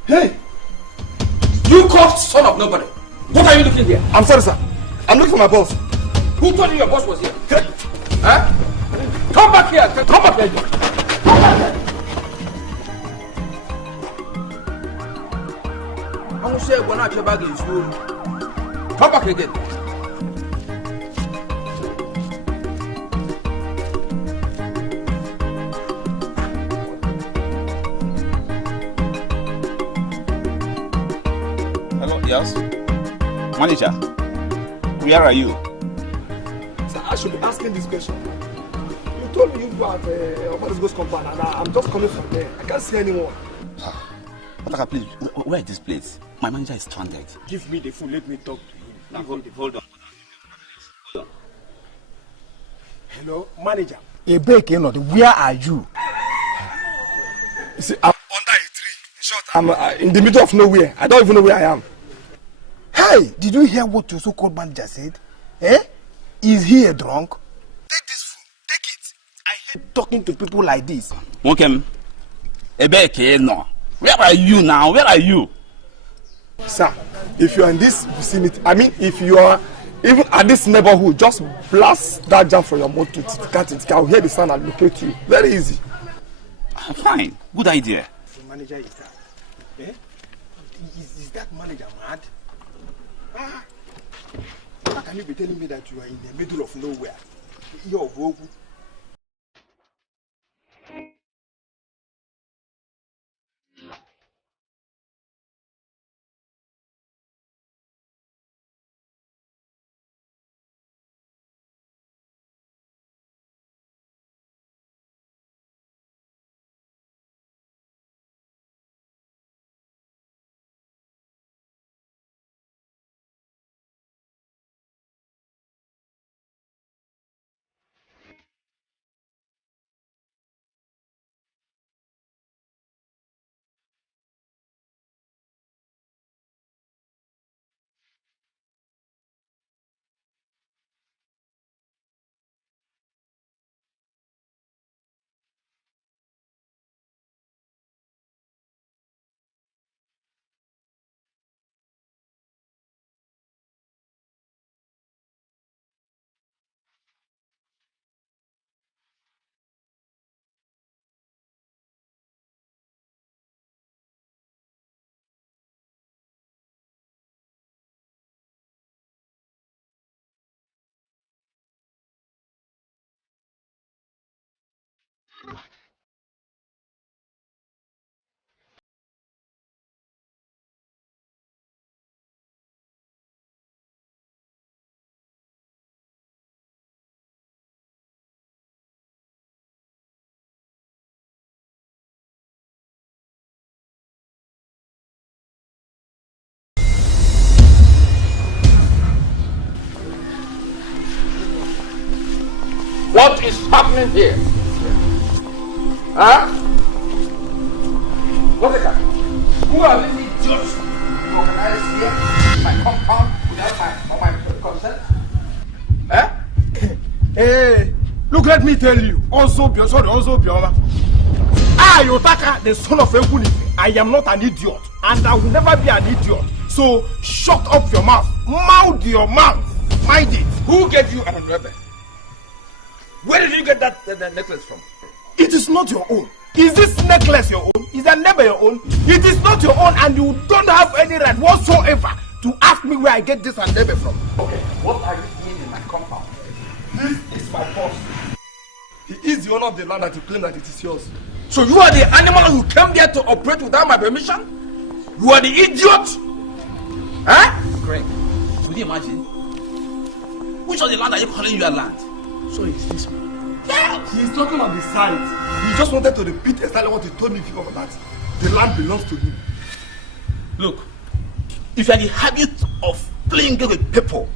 Hey! You coughed, son of nobody. What are you looking here? I'm sorry, sir. I'm looking for my boss. Who told you your boss was here? Huh? Come back here. Come back here. Come back here. I'm going to say, when I get back in school, come back again. Hello, yes? Manager, where are you? Sir, I should be asking this question. You told me you were at Oba's Ghost compound and I'm just coming from there. I can't see anyone. Otaka, please, where is this place? My manager is stranded. Give me the phone, let me talk to him. Now, hold on. Hello, manager. Ebube, where are you? You see, I'm under a tree. In short, I'm in the middle of nowhere. I don't even know where I am. Hey, did you hear what your so-called manager said? Is he a drunk? Take this food, take it. I hate talking to people like this. Okay. Ebeke, no. Where are you now? Where are you? Sir, if you are in this vicinity, I mean, if you are even at this neighborhood, just blast that jam from your motor. I'll hear the sound and locate you. Very easy. Fine. Good idea. The manager is that. Is that manager mad? How can you be telling me that you are in the middle of nowhere? You're Vogu. What is happening here? Huh? Look at that. Who are these idiots to organize here my compound without my consent? Eh? Hey, look, let me tell you. Also, Bioma. I, Otaka, the son of Ebube, I am not an idiot. And I will never be an idiot. So, shut up your mouth. Mouth your mouth. Mind it. Who gave you an rebel? Where did you get that necklace from? It is not your own. Is this necklace your own? Is that never your own? It is not your own, and you don't have any right whatsoever to ask me where I get this and never from. Okay, what are you doing in my compound? This is my boss. He is the owner of the land that you claim that it is yours. So you are the animal who came there to operate without my permission? You are the idiot? Huh? Greg, could you imagine? Which of the land are you calling your land? So it's this man. Yeah! He's talking about the site. He just wanted to repeat exactly what he told me before that. The land belongs to him. Look, if you are in the habit of playing game with people,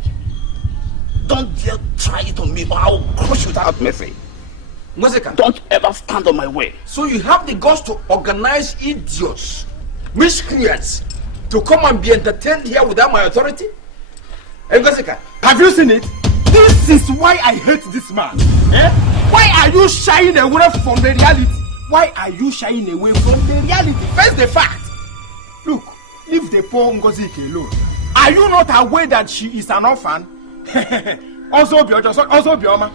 don't dare try it on me or I will crush you without mercy. Don't ever stand on my way. So you have the guts to organize idiots, miscreants, to come and be entertained here without my authority? Have you seen it? This is why I hate this man. Eh? Why are you shying away from the reality? Why are you shying away from the reality? Face the fact. Look, leave the poor Ngozike alone. Are you not aware that she is an orphan? Also, Bioma,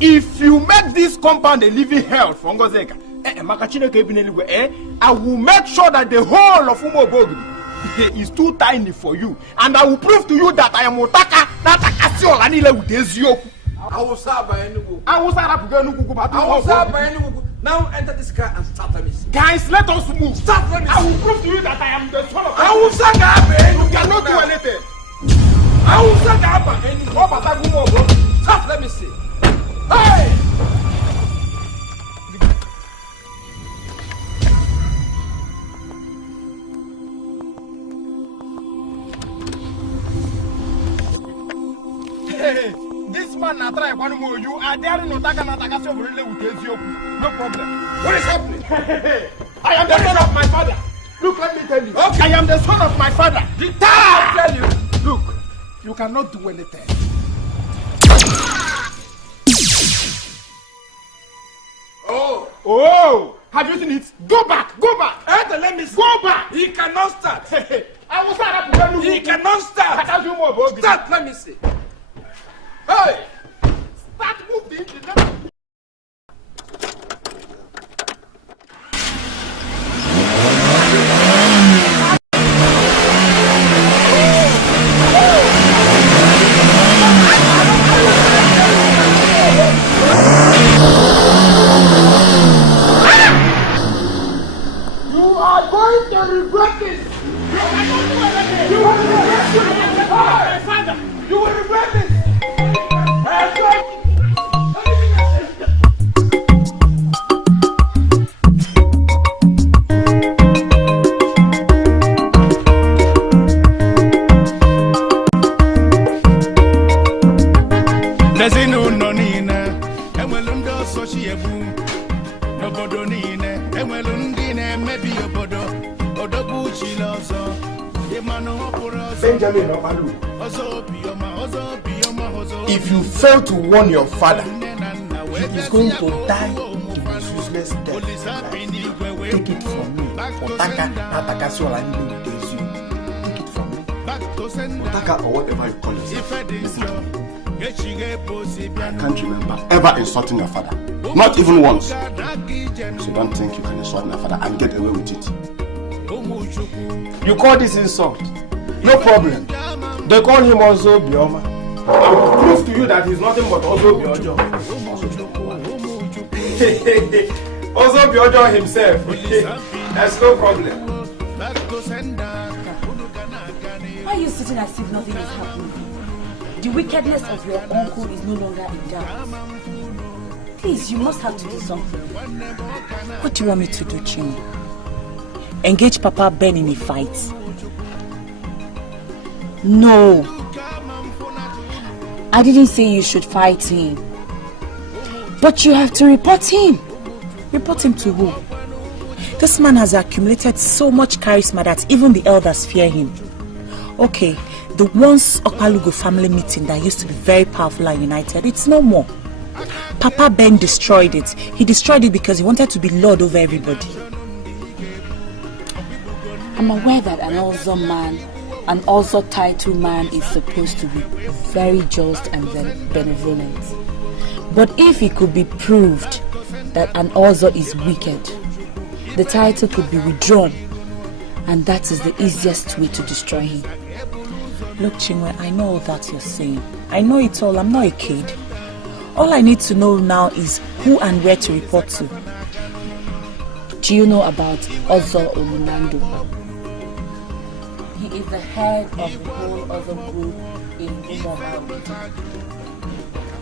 if you make this compound a living hell for Ngozika, I will make sure that the whole of Umobogri is too tiny for you, and I will prove to you that I am Otaka, not Akasio Lanile with Ezio. I will serve by any book. I will serve by any book. Now enter this car and start let me see. Guys, let us move. Start let me see. I will prove to you that I am the son of I will serve by you cannot do anything. I will serve by any book. Start let me see. Hey! Hey, this man na try one more. You are there in Otaka so really with Ezioku. No problem. What is happening? I am the son of my father. Look, let me tell you. Okay. I am the son of my father. I tell you. Look, you cannot do anything. Oh! Have you seen it? Go back! Let me see. Go back! He cannot start. I will start. He cannot start. Start, let me see. Hey! Start moving. You are going to regret this. You will regret this. You will regret this. If you fail to warn your father, he is going to die the most useless death. Take it from me. Otaka, Atakasiola, take it from me. Otaka or whatever you call yourself. Listen to me. I can't remember ever insulting your father. Not even once. So don't think you can insult my father and get away with it. You call this insult? No problem. They call him also Bioma. I will prove to you that he's nothing but also Biojo. Also Biojo himself. That's no problem. Why are you sitting as if nothing is happening? The wickedness of your uncle is no longer in doubt. Please, you must have to do something. What do you want me to do, Chim? Engage Papa Ben in a fight? No. I didn't say you should fight him. But you have to report him. Report him to who? This man has accumulated so much charisma that even the elders fear him. Okay, the once Okalugo family meeting that used to be very powerful and united, it's no more. Papa Ben destroyed it. He destroyed it because he wanted to be lord over everybody. I'm aware that an also titled man is supposed to be very just and benevolent. But if it could be proved that an Ozo is wicked, the title could be withdrawn, and that is the easiest way to destroy him. Look, Chinwe, I know all that you're saying. I know it all. I'm not a kid. All I need to know now is who and where to report to. Do you know about Ozo Olunando? He is the head of the whole Ozo group in Nollywood.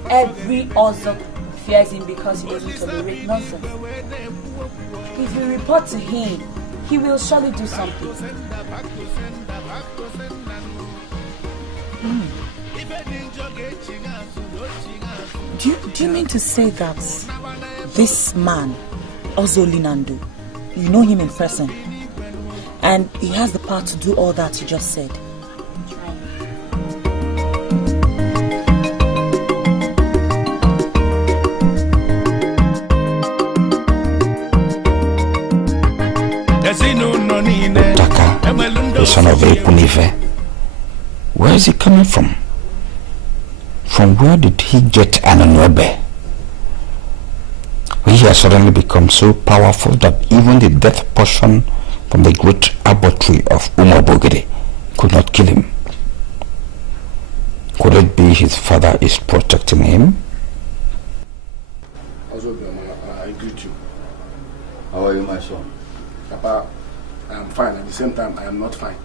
Every Ozo fears him because he doesn't tolerate nonsense. If you report to him, he will surely do something. Do you mean to say that this man, Ozo Linando, you know him in person, and he has the power to do all that you just said? Taka, the son of Ebube. Where is he coming from? From where did he get an Nwagbo? He has suddenly become so powerful that even the death portion from the great abortory of Nwagbo could not kill him. Could it be his father is protecting him? I greet you. How are you, my son? Papa, I am fine. At the same time, I am not fine.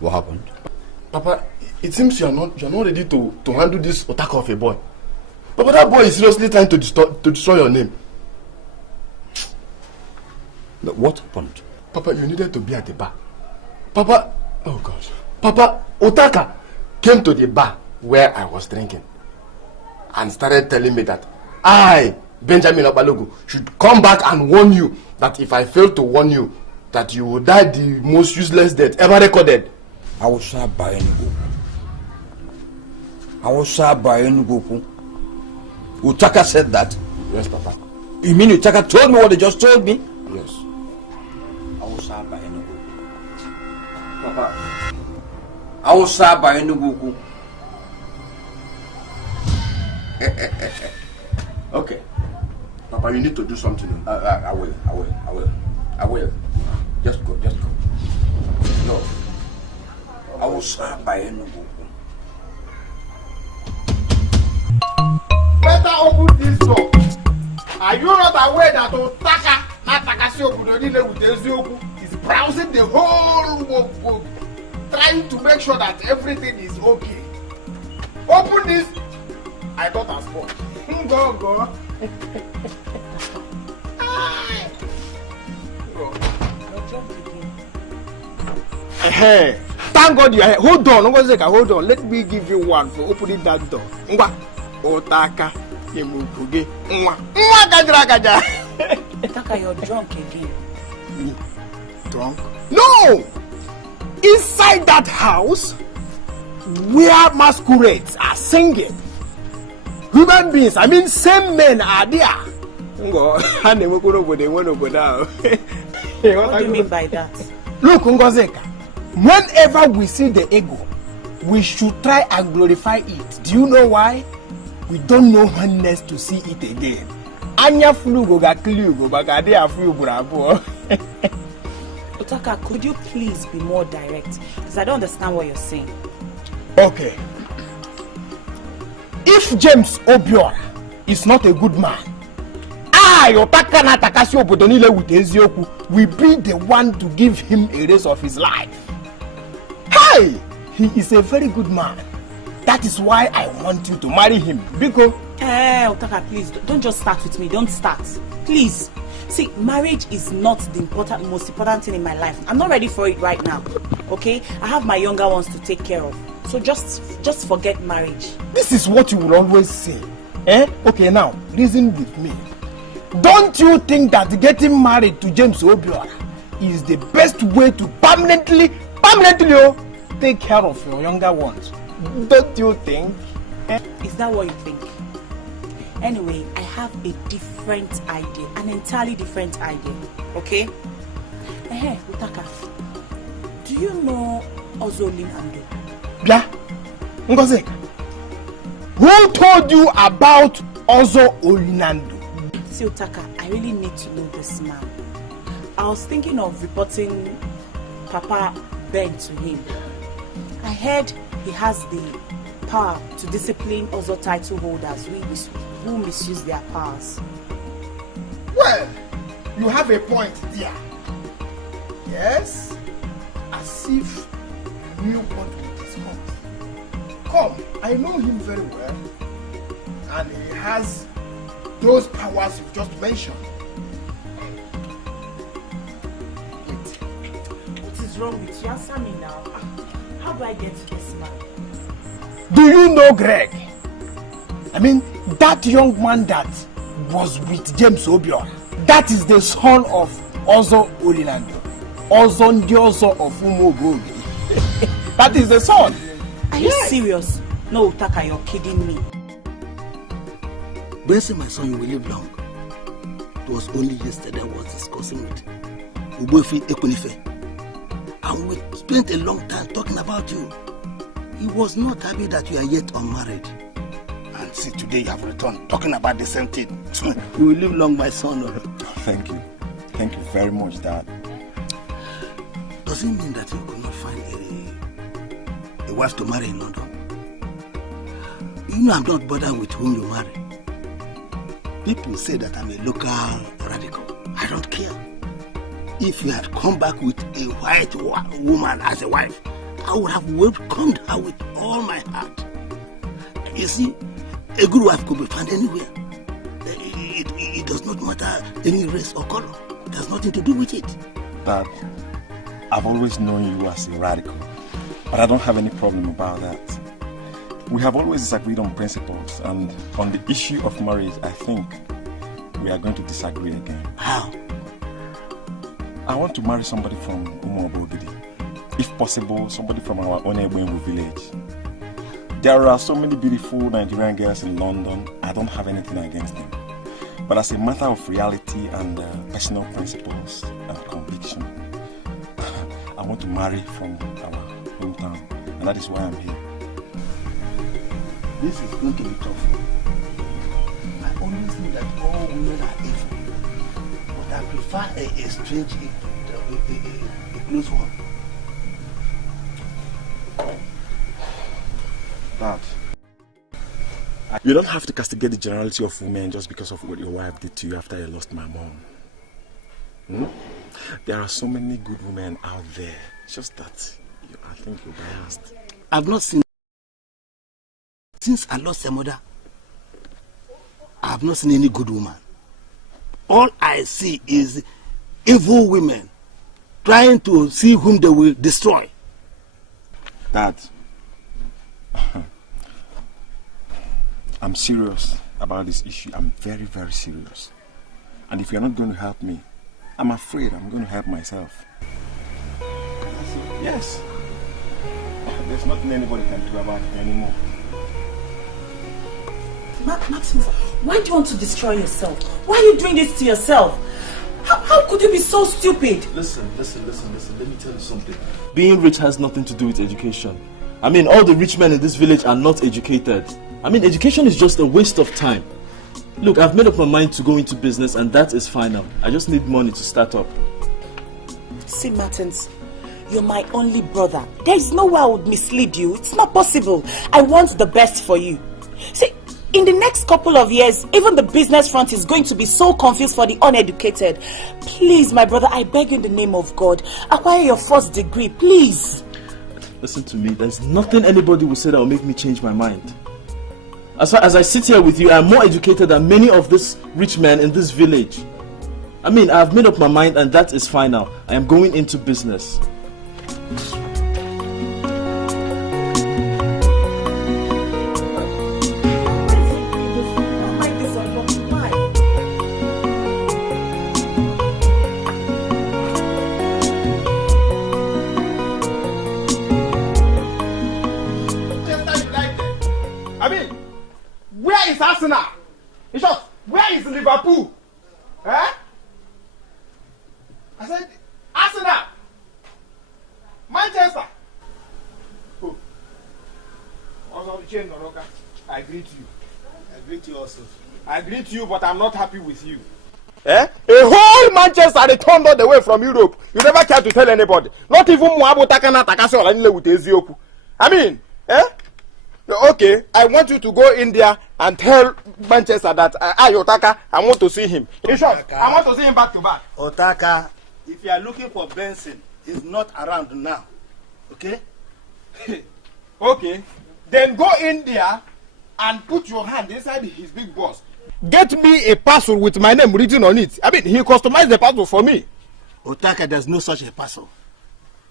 What happened? Papa, it seems you are not ready to handle this Otaka of a boy. Papa, that boy is seriously trying to destroy your name. But what happened? Papa, you needed to be at the bar. Papa, oh gosh. Papa, Otaka came to the bar where I was drinking and started telling me that I, Benjamin Obalogo, should come back and warn you that if I fail to warn you, that you will die the most useless death ever recorded. I will start buying Goku. Utaka said that? Yes, Papa. You mean Utaka told me what they just told me? Yes. I will start buying Goku. Papa, I will start buying Goku. Okay. Papa, you need to do something. I will. Just go. No. I will start buying Goku. Better open this door. Are you not aware that Otaka is browsing the whole world, trying to make sure that everything is okay? Open this. I thought I spoke. Go. Hey, thank God you are here. Hold on. Hold on. Let me give you one for opening that door. Otaka, Otaka, you're drunk again. Me? Drunk? No! Inside that house, where masquerades are singing, human beings, I mean same men are there. What do you mean by that? Look, Ngozeka, whenever we see the ego, we should try and glorify it. Do you know why? We don't know when next to see it again. Anya flugo ga kliugo bagade afu bravo. Otaka, could you please be more direct? Because I don't understand what you're saying. Okay. If James Obiora is not a good man, I, Otakana Takasio Bodonile with Ezioku, will be the one to give him a race of his life. Hey! He is a very good man. That is why I want you to marry him. Biko. Otaka, please, don't just start with me. Don't start. Please. See, marriage is not the most important thing in my life. I'm not ready for it right now. Okay? I have my younger ones to take care of. So just forget marriage. This is what you will always say. Okay, now, reason with me. Don't you think that getting married to James Obiora is the best way to permanently take care of your younger ones? Don't you think? Is that what you think? Anyway, I have a different idea, an entirely different idea. Okay? Utaka, do you know Ozolin Ando? Yeah. Ngozi, who told you about Ozo Olinando? See, Utaka, I really need to know this man. I was thinking of reporting Papa Ben to him. I heard he has the power to discipline other title holders who misuse their powers. Well, you have a point there. Yes, as if you knew what we discussed. Come, I know him very well, and he has those powers you've just mentioned. What is wrong with you? Answer me now. How do I get to this man? Do you know Greg? I mean, that young man that was with James Obiora. That is the son of Ozo Olinando. Ozo Ndiozo of Umogo. That is the son. Are you serious? No, Utaka, you're kidding me. Blessing my son, you will live long. It was only yesterday I was discussing with Ubofi Ekunife. And we spent a long time talking about you. He was not happy that you are yet unmarried. And see, today you have returned talking about the same thing. You will live long, my son. Thank you. Thank you very much, Dad. Does it mean that you could not find a wife to marry in London? You know I'm not bothered with whom you marry. People say that I'm a local radical. I don't care. If you had come back with a white woman as a wife, I would have welcomed her with all my heart. You see, a good wife could be found anywhere. It does not matter any race or color. It has nothing to do with it. Dad, I've always known you as a radical, but I don't have any problem about that. We have always disagreed on principles, and on the issue of marriage, I think we are going to disagree again. How? I want to marry somebody from Umobogidi. If possible, somebody from our own Ebube village. There are so many beautiful Nigerian girls in London. I don't have anything against them. But as a matter of reality and personal principles and conviction, I want to marry from our hometown. And that is why I'm here. This is going to be tough. I always knew that all women are evil. But I prefer a strange, a close one. Dad, you don't have to castigate the generality of women just because of what your wife did to you after you lost my mom. There are so many good women out there. It's just that I think you're biased. I've not seen. Since I lost your mother, I have not seen any good woman. All I see is evil women trying to see whom they will destroy. Dad, I'm serious about this issue. I'm very, very serious. And if you're not going to help me, I'm afraid I'm going to help myself. Yes. There's nothing anybody can do about it anymore. Maximus, why do you want to destroy yourself? Why are you doing this to yourself? How could you be so stupid? Listen. Let me tell you something. Being rich has nothing to do with education. I mean, all the rich men in this village are not educated. I mean, education is just a waste of time. Look, I've made up my mind to go into business, and that is final. I just need money to start up. See, Martins, you're my only brother. There is no way I would mislead you. It's not possible. I want the best for you. See, In the next couple of years, even the business front is going to be so confused for the uneducated. Please, my brother, I beg you in the name of God, acquire your first degree, please. Listen to me, there's nothing anybody will say that will make me change my mind. As far as I sit here with you, I'm more educated than many of these rich men in this village. I mean, I've made up my mind and that is final. I am going into business. Where is Arsenal? In short, where is Liverpool? Eh? I said, Arsenal! Manchester! Oh. I greet you. I greet you also. I greet you, but I'm not happy with you. Eh? A whole Manchester they turned all the way from Europe. You never care to tell anybody. Not even Nwagbo Takana Takaso or with Ezioku. I mean, eh? Okay, I want you to go in there and tell Manchester that Otaka, I want to see him. In short, I want to see him back to back. Otaka, if you are looking for Benson, he's not around now. Okay? Okay, then go in there and put your hand inside his big boss. Get me a parcel with my name written on it. I mean, he customized the parcel for me. Otaka, there's no such a parcel.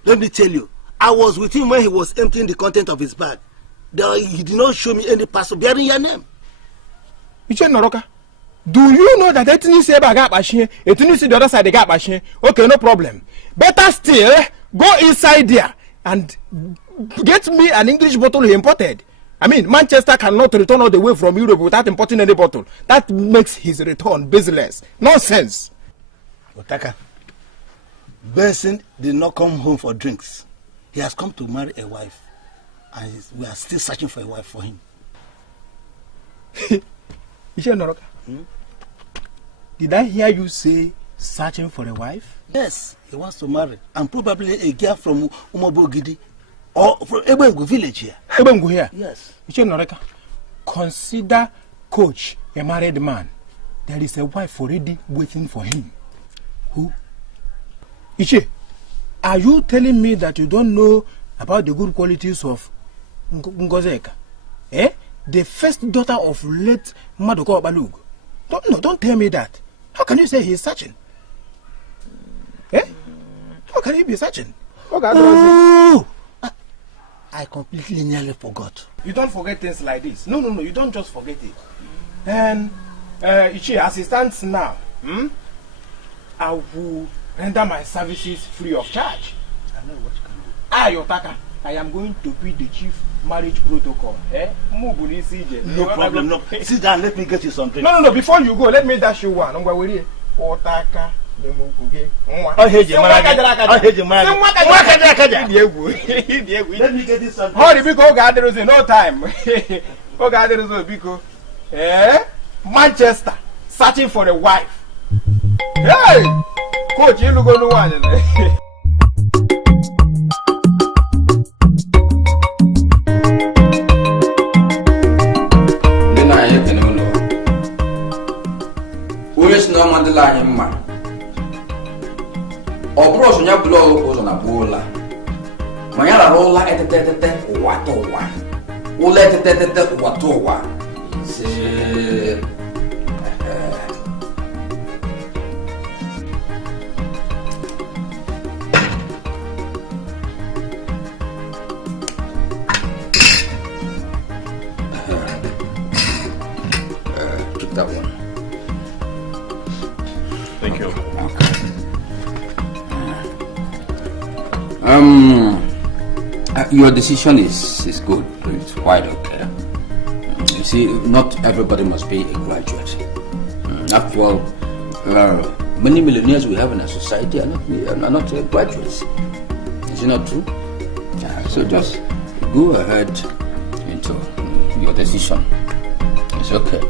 Let me tell you, I was with him when he was emptying the content of his bag. He did not show me any parcel bearing your name. Iche Noroka, do you know that Etini say about machine, Etini see the other side the gap machine? Okay, no problem. Better still, go inside there and get me an English bottle he imported. I mean, Manchester cannot return all the way from Europe without importing any bottle. That makes his return business. Nonsense. Otaka, Benson did not come home for drinks. He has come to marry a wife. And we are still searching for a wife for him. Did I hear you say searching for a wife? Yes, he wants to marry. And probably a girl from Nwagbo Gidi or from Ebube village here. Ebube here? Yes. Consider Coach a married man. There is a wife already waiting for him. Who? Iche, are you telling me that you don't know about the good qualities of Ngozeka? Eh? The first daughter of late Madoko Balug. Don't tell me that. How can you say he is searching? Eh? How can he be searching? Oh! I completely nearly forgot. You don't forget things like this. No, you don't just forget it. And Ichi, as it stands now, I will render my services free of charge. I know what you can do. Otaka, I am going to be the chief marriage protocol. Eh? No problem, no. Sit down, let me get you something. No, before you go, let me dash you one. Otaka. Let me get this something. Hurry, because there is no time. Manchester, searching for a wife. Hey! Coach, you look on the one. No mandela himma. Obro sonya blow ozo na bola. Manyala rola etete watowa. Ule etete watowa. Se keep that one. Thank you. Your decision is good. It's quite okay. You see, not everybody must be a graduate. After all, many millionaires we have in our society are not graduates. Is it not true? So just go ahead into your decision. It's okay.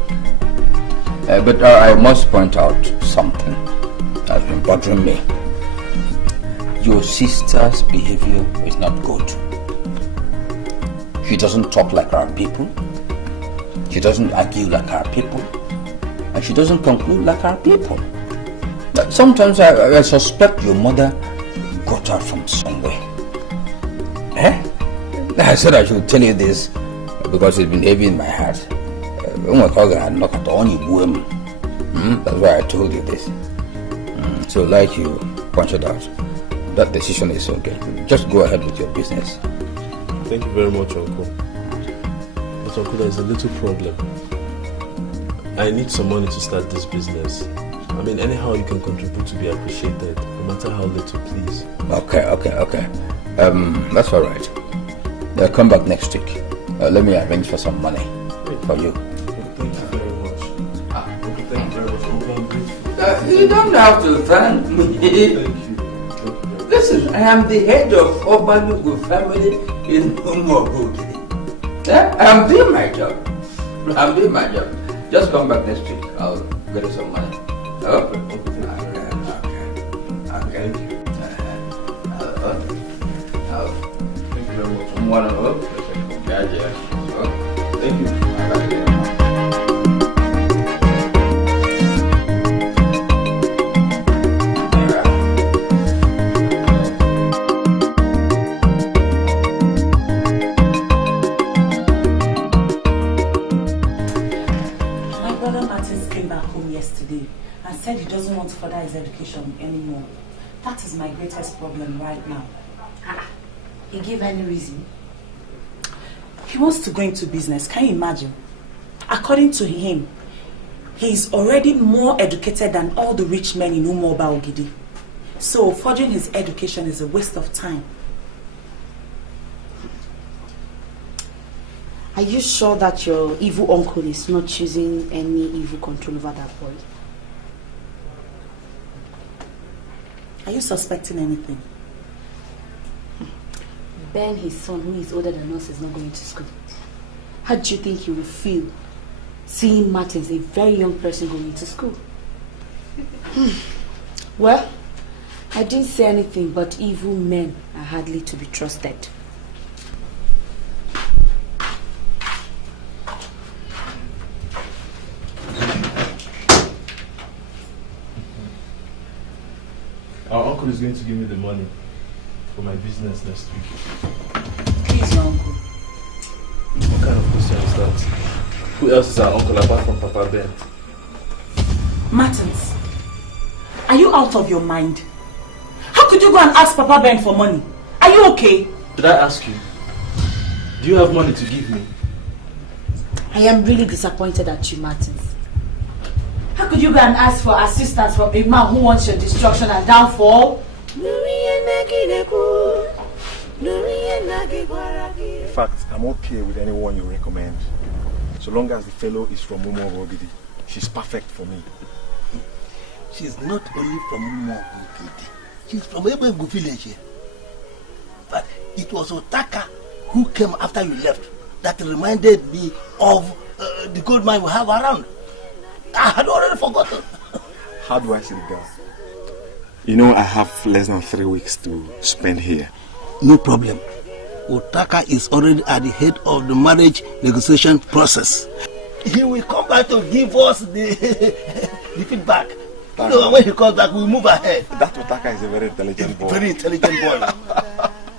But I must point out something that's been bothering me. Your sister's behavior is not good. She doesn't talk like our people. She doesn't argue like our people. And she doesn't conclude like our people. But sometimes I suspect your mother got her from somewhere. Eh? I said I should tell you this because it's been heavy in my heart. That's why I told you this. So like you pointed out, that decision is okay. Just go ahead with your business. Thank you very much, Uncle. But Uncle, there's a little problem. I need some money to start this business. I mean, anyhow you can contribute to be appreciated, no matter how little, please. Okay. That's all right. I'll come back next week. Let me arrange for some money for you. Thank you very much. Thank you very much. I'm grateful. You don't have to thank me. Thank you. Listen, I am the head of Obalugu family in Nwagbo. I'm doing my job. Just come back next week. I'll get you some money. Okay. Thank you. Thank you very much. Thank you. And said he doesn't want to further his education anymore. That is my greatest problem right now. He gave any reason? He wants to go into business. Can you imagine? According to him, he is already more educated than all the rich men in Umoba Ogidi. So forging his education is a waste of time. Are you sure that your evil uncle is not choosing any evil control over that boy? Are you suspecting anything? Ben, his son, who is older than us, is not going to school. How do you think he will feel seeing Martins, a very young person, going to school? Well, I didn't say anything, but evil men are hardly to be trusted. Our uncle is going to give me the money for my business next week. Please, your uncle. What kind of question is that? Who else is our uncle apart from Papa Ben? Martins, are you out of your mind? How could you go and ask Papa Ben for money? Are you okay? Did I ask you? Do you have money to give me? I am really disappointed at you, Martins. How could you go and ask for assistance from a man who wants your destruction and downfall? In fact, I'm okay with anyone you recommend. So long as the fellow is from Ogidi. She's perfect for me. She's not only from Ogidi. She's from Ebube village here. But it was Otaka who came after you left that reminded me of the gold mine we have around. I had already forgotten. How do I see the girl? You know, I have less than 3 weeks to spend here. No problem. Otaka is already at the head of the marriage negotiation process. He will come back to give us the feedback. So when he comes back, we'll move ahead. That Otaka is a very intelligent boy. Very intelligent boy.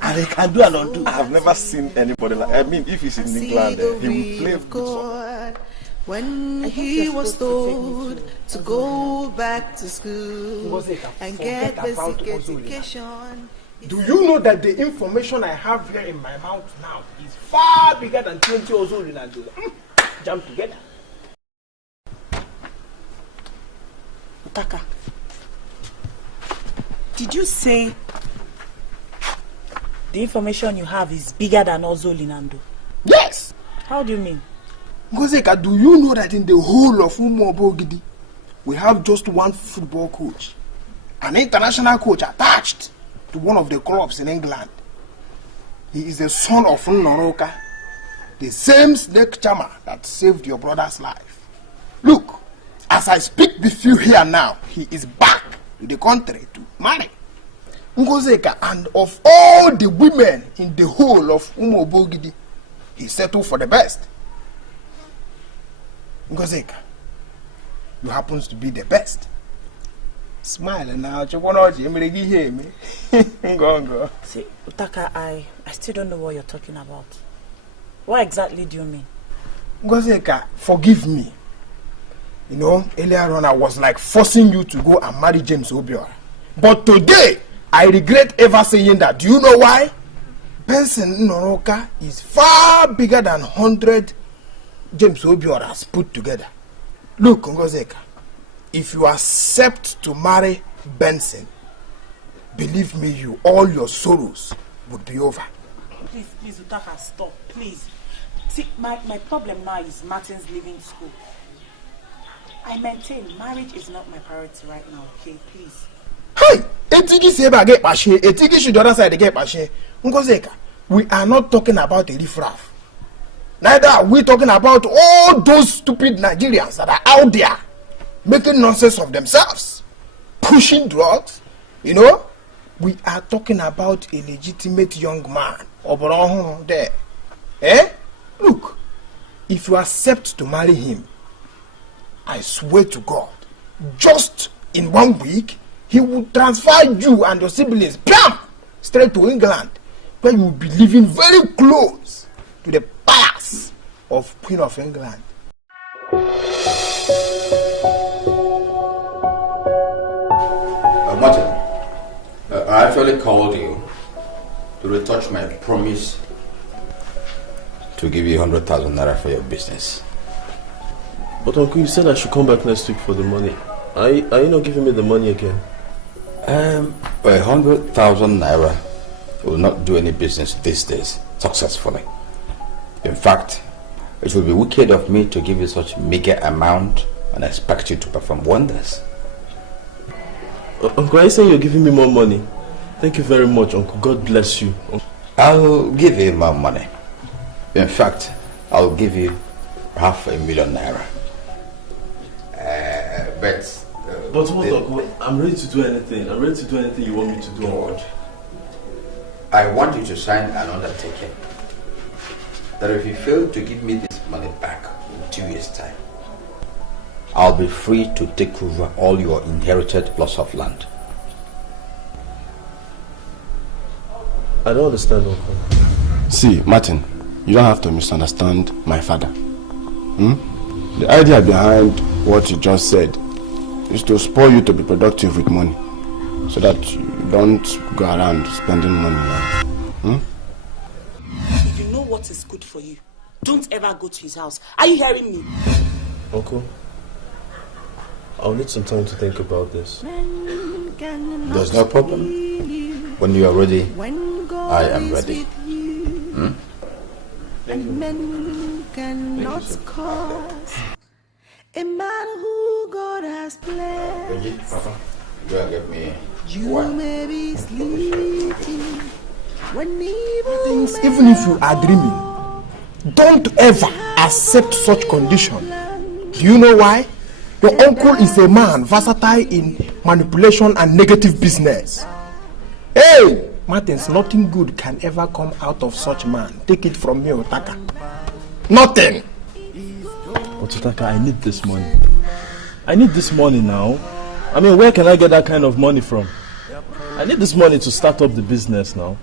And he can do and undo. I have never seen anybody like... I mean, if he's in England, he will play good song. When he was told to go back to school and get basic education. Do you know that the information I have here in my mouth now is far bigger than 20 years old in Angola? Jump together. Otaka, did you say the information you have is bigger than Ozol in Ando? Yes! How do you mean? Ngozeka, do you know that in the whole of Ogidi, we have just one football coach, an international coach attached to one of the clubs in England? He is the son of Noroka, the same snake charmer that saved your brother's life. Look, as I speak with you here now, he is back to the country to marry. Ngozeka, and of all the women in the whole of Ogidi, he settled for the best. Ngozeka, you happen to be the best. Smile now, you want to hear me? Go. See, Utaka, I still don't know what you're talking about. What exactly do you mean? Ngozeka, forgive me. You know, earlier on I was like forcing you to go and marry James Obiora. But today, I regret ever saying that. Do you know why? Benson Noroka is far bigger than 100 James Obioras put together. Look, Ngozeka, if you accept to marry Benson, believe me, all your sorrows would be over. Please, Utaka, stop, please. See, my problem now is Martin's leaving school. I maintain marriage is not my priority right now, okay? Please. Hey! Etigi Seba get pashe, Etigi should the other side get pashe. Ngozeka, we are not talking about a riffraff. Neither are we talking about all those stupid Nigerians that are out there making nonsense of themselves, pushing drugs, you know? We are talking about a legitimate young man. Oborohun there. Eh? Look, if you accept to marry him, I swear to God, just in 1 week, he will transfer you and your siblings straight to England, where you will be living very close to the palace of Queen of England. Martin, I actually called you to retouch my promise to give you 100,000 naira for your business. But Uncle, you said I should come back next week for the money. Are you not giving me the money again? 100,000 naira will not do any business these days successfully. In fact, it would be wicked of me to give you such meager amount and expect you to perform wonders. Uncle, are you saying you're giving me more money? Thank you very much, Uncle. God bless you. I'll give you more money. In fact, I'll give you 500,000 naira. But what, Uncle? I'm ready to do anything. I'm ready to do anything you want me to do. Lord, I want you to sign an undertaking that if you fail to give me this money back in 2 years' time, I'll be free to take over all your inherited plots of land. I don't understand, Uncle. See, Martin, you don't have to misunderstand my father. The idea behind what you just said is to spoil you to be productive with money, so that you don't go around spending money now. If you know what is good for you, don't ever go to his house. Are you hearing me? Uncle, I'll need some time to think about this. There's no problem. When you are ready, I am ready. Men cannot cause a man who God has blessed. Papa, you will get me You one. may be sleeping when evil Even if you are dreaming, don't ever accept such condition. Do you know why? Your uncle is a man versatile in manipulation and negative business. Hey, Martins, nothing good can ever come out of such man. Take it from me, Otaka. Nothing. But Otaka, I need this money. I need this money now. I mean, where can I get that kind of money from? I need this money to start up the business now.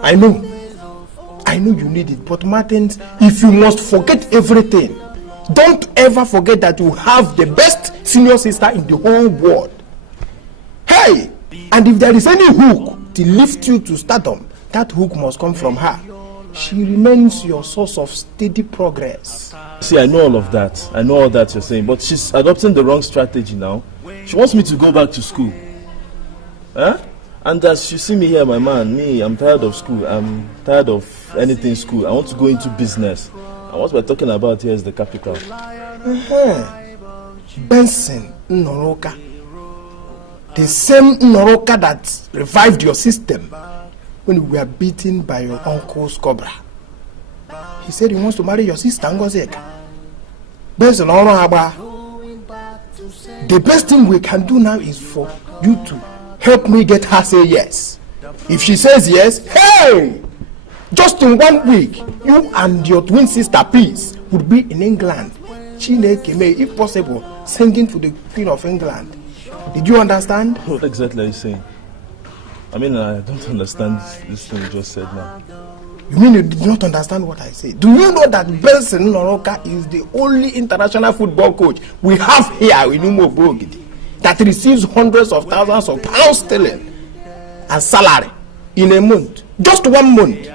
I know you need it, but Martins, if you must forget everything, don't ever forget that you have the best senior sister in the whole world. Hey, and if there is any hook to lift you to stardom, that hook must come from her. She remains your source of steady progress. See, I know all of that. I know all that you're saying, but she's adopting the wrong strategy now. She wants me to go back to school. Huh? And as you see me here, my man, I'm tired of school. I'm tired of anything school. I want to go into business. And what we're talking about here is the capital. Benson Noroka. The same Noroka that revived your system when you were beaten by your uncle's cobra. He said he wants to marry your sister, Ngozeka. Benson Noroka. The best thing we can do now is for you to help me get her say yes. If she says yes, hey! Just in 1 week, you and your twin sister, please, would be in England, Chineke may, if possible, singing to the Queen of England. Did you understand? What exactly are you saying? I mean, I don't understand this thing you just said now. You mean you did not understand what I said? Do you know that Benson Noroka is the only international football coach we have here in Umobogidi that receives hundreds of thousands of pounds sterling as salary in a month? Just 1 month.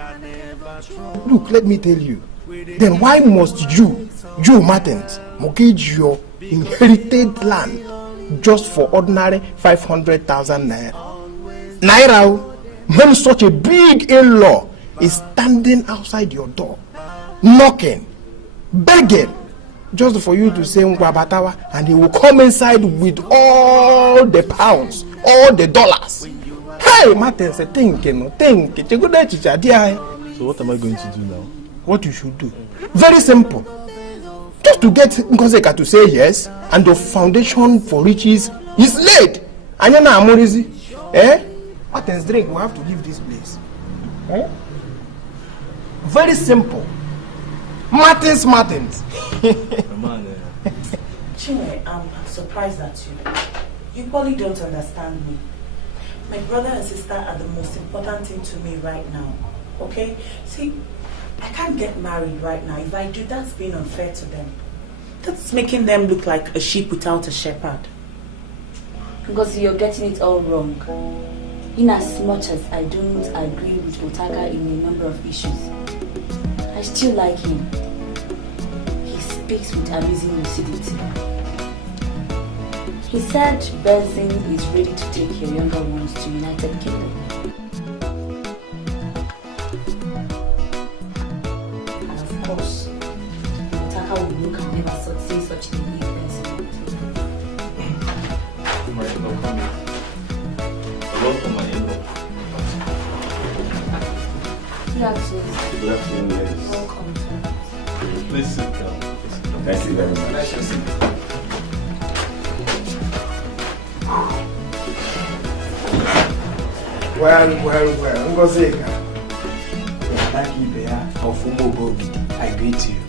Look, let me tell you. Then why must you, Martins, mortgage your inherited land just for ordinary 500,000 naira? Naira, when such a big in-law is standing outside your door, knocking, begging, just for you to say Nwabatawa, and he will come inside with all the pounds, all the dollars. Hey, Martin, think. So what am I going to do now? What you should do? Very simple. Just to get Ngozeka to say yes, and the foundation for riches is laid. And you know, Amorizi, Martin's drink, we have to leave this place. Very simple. Martins. Chinwe, I'm surprised at you. You probably don't understand me. My brother and sister are the most important thing to me right now. Okay? See, I can't get married right now. If I do, that's being unfair to them. That's making them look like a sheep without a shepherd. Because you're getting it all wrong. In as much as I don't agree with Otaka in a number of issues, I still like him. He speaks with amazing lucidity. He said Benson is ready to take your younger ones to United Kingdom. And of course, Otaka will look and never say such a thing if Benson will take My in-law coming. Welcome, my in-law. Good afternoon. Good afternoon, ladies. Welcome. Please sit down. Thank you very much. Well, Ngozeka, of Umobogidi, I greet you.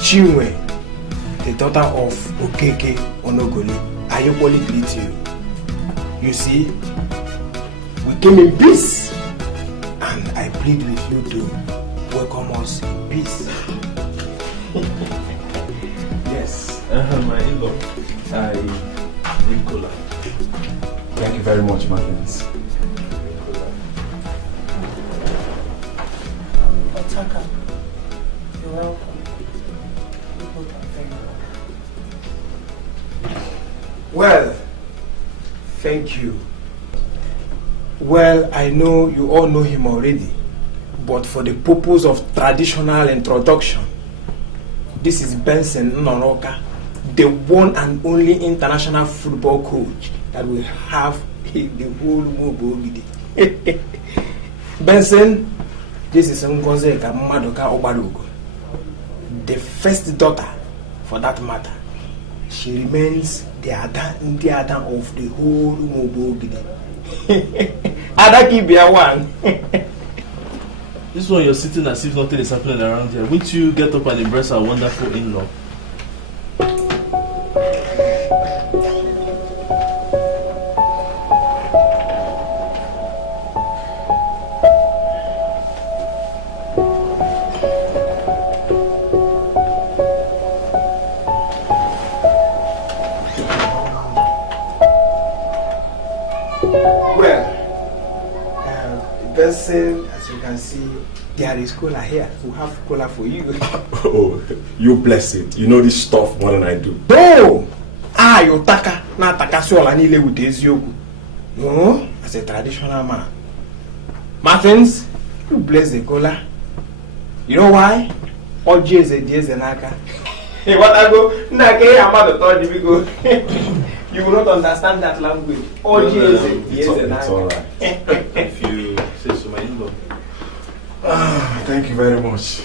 Chinwe, the daughter of Okeke Onogoli, I equally greet you. You see, we came in peace, and I plead with you to welcome us in peace. Yes. My in-law, I drink cola. Thank you very much, Martins. Otaka, you're welcome. You both are very welcome. Well, thank you. Well, I know you all know him already, but for the purpose of traditional introduction, this is Benson Noroka, the one and only international football coach that we have in the whole Umobogidi. Benson, this is Ngozeka Madoka Obalugo, the first daughter, for that matter. She remains the Ada of the whole Umobogidi. Adaki be one. This one you're sitting as if nothing is happening around here. Won't you get up and embrace our wonderful in-law? As you can see, there is cola here. We have cola for you. Oh, you bless it. You know this stuff more than I do. Oh! You taka. Na taka sola ni le with eziogu. No, as a traditional man. Martins, you bless the cola. You know why? Oji is a diez enaka. Hey, what I go? Nake amado told you go. You will not understand that language. Oji is a diez enaka. It's all right. If you say so, my in-law. Thank you very much.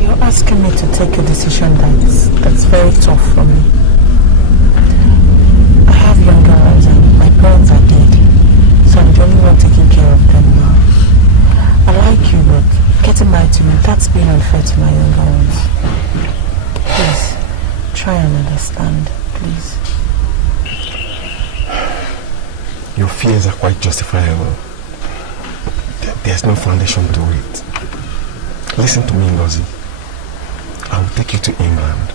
You're asking me to take a decision that's very tough for me. I have younger ones and my parents are dead, so I'm the only one taking care of them now. I like you, but getting married to me, that's being unfair unfair to my younger ones. Please, try and understand, please. Your fears are quite justifiable. There's no foundation to it. Listen to me, Ngozi. I will take you to England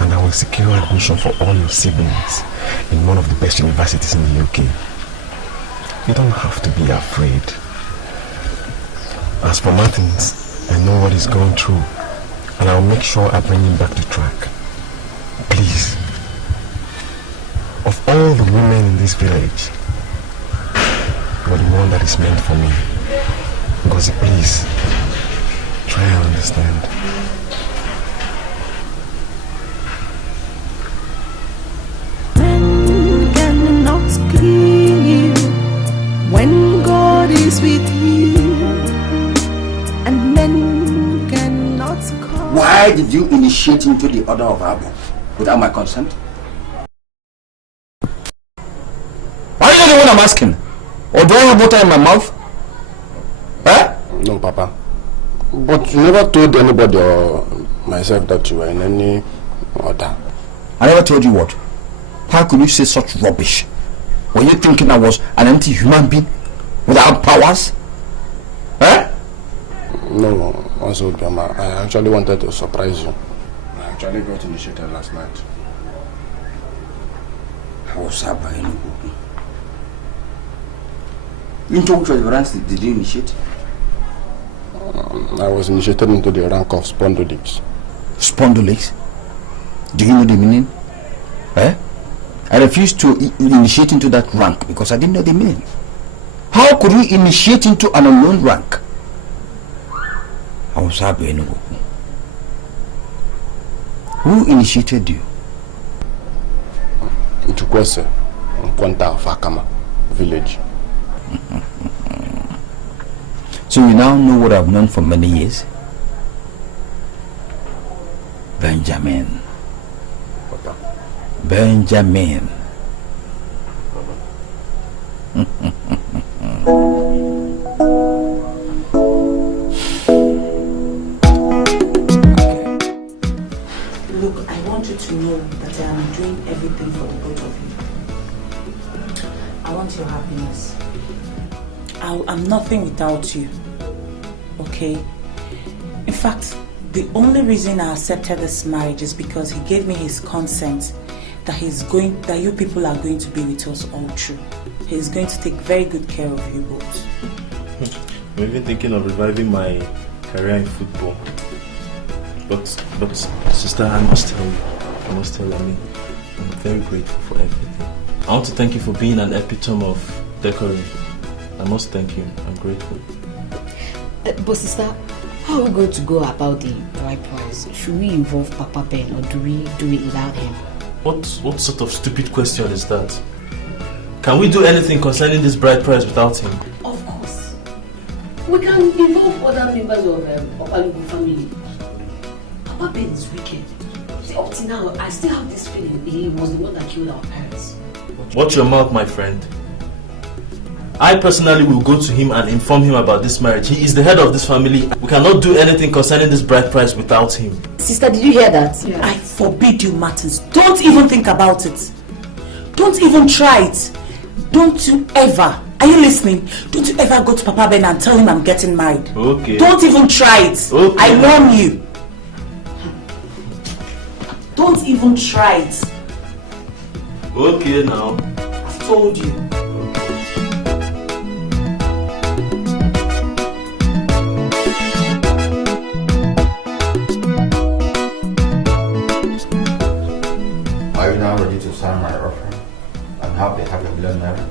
and I will secure admission for all your siblings in one of the best universities in the UK. You don't have to be afraid. As for Martins, I know what he's going through and I'll make sure I bring him back to track. Please. Of all the women in this village, you are the one that is meant for me. Ngozi, please, try and understand. Men cannot clean you when God is with you, and men cannot call. Why did you initiate into the order of Abu without my consent? Are you the one I'm asking? Or do I have water in my mouth? Eh? No, Papa. But you never told anybody or myself that you were in any order. I never told you what? How could you say such rubbish? Were you thinking I was an empty human being without powers? Eh? No, also, Biama, I actually wanted to surprise you. I actually got initiated last night. I was happening. Into which ranks did you initiate? I was initiated into the rank of Spondylix. Spondylix? Do you know the meaning? Eh? I refused to initiate into that rank because I didn't know the meaning. How could you initiate into an unknown rank? I was happy. Who initiated you? Nchukwese, Nkwanta of Akama village. So you now know what I've known for many years? Benjamin. Papa. Benjamin. Look, I want you to know that I am doing everything for the both of you. I want your happiness. I'm nothing without you. Okay? In fact, the only reason I accepted this marriage is because he gave me his consent that you people are going to be with us all through. He's going to take very good care of you both. I'm even thinking of reviving my career in football. But sister, I must tell you, I'm very grateful for everything. I want to thank you for being an epitome of decorum. I must thank you. I'm grateful. But sister, how are we going to go about the bride price? Should we involve Papa Ben or do we do it without him? What sort of stupid question is that? Can we do anything concerning this bride price without him? Of course. We can involve other members of Opalugu family. Papa Ben is wicked. See, up to now, I still have this feeling he was the one that killed our parents. Watch your mouth, my friend. I personally will go to him and inform him about this marriage. He is the head of this family. We cannot do anything concerning this bride price without him. Sister, did you hear that? Yeah. I forbid you, Martins. Don't even think about it. Don't even try it. Don't you ever, are you listening? Don't you ever go to Papa Ben and tell him I'm getting married. Okay. Don't even try it. Okay. I warn you. Don't even try it. Okay now. I've told you. Are you now ready to sign my offer and have the $500 million naira?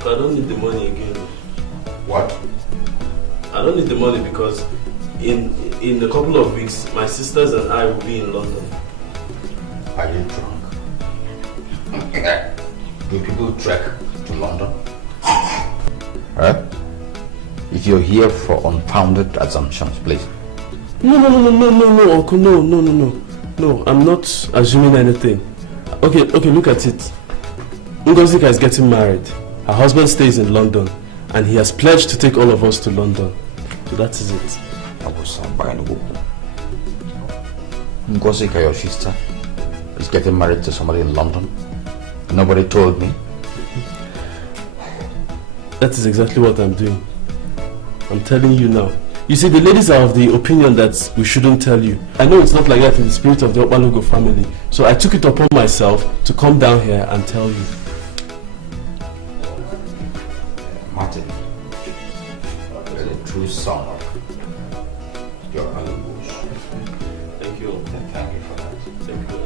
I don't need the money again. What? I don't need the money because in a couple of weeks, my sisters and I will be in London. Are you drunk? Do people trek to London? Huh? If you're here for unfounded assumptions, please. No, Uncle, no. No, I'm not assuming anything. Okay, look at it. Ngozika is getting married. Her husband stays in London, and he has pledged to take all of us to London. So that is it. I was buying Nwagbo. Ngozi, your sister, is getting married to somebody in London. Nobody told me. That is exactly what I'm doing. I'm telling you now. You see, the ladies are of the opinion that we shouldn't tell you. I know it's not like that in the spirit of the Loco family. So I took it upon myself to come down here and tell you. Martin, you're a true son of your Nollywood. Thank you. Thank you for that. Thank you.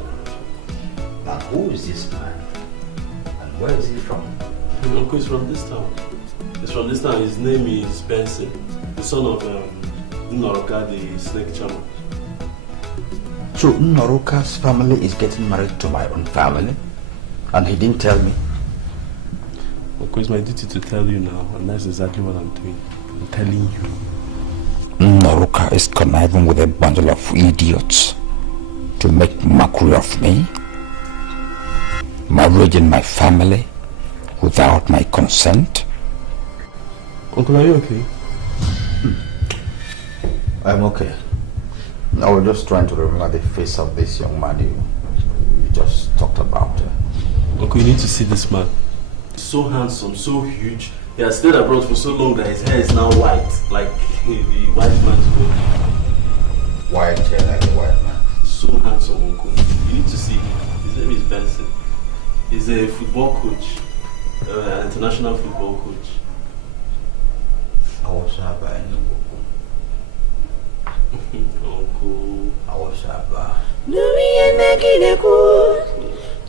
Now, who is this man? And where is he from? Uncle is from this town. He's from this town. His name is Benson, the son of Nnoroka, the snake charmer. So Nnoroka's family is getting married to my own family? And he didn't tell me? Uncle, it's my duty to tell you now, and that's exactly what I'm doing. I'm telling you. Nnoroka is conniving with a bundle of idiots to make mockery of me, marrying my family without my consent. Uncle, are you okay? I'm okay. I was just trying to remember the face of this young man you just talked about. Uncle, you need to see this man. So handsome, so huge. He has stayed abroad for so long that his hair is now white, like the white man's gold. White hair like the white man. So handsome, Uncle. You need to see him. His name is Benson. He's a football coach, an international football coach. I was buying Nwagbo. Uncle. I was buying. Nuriye nagineku,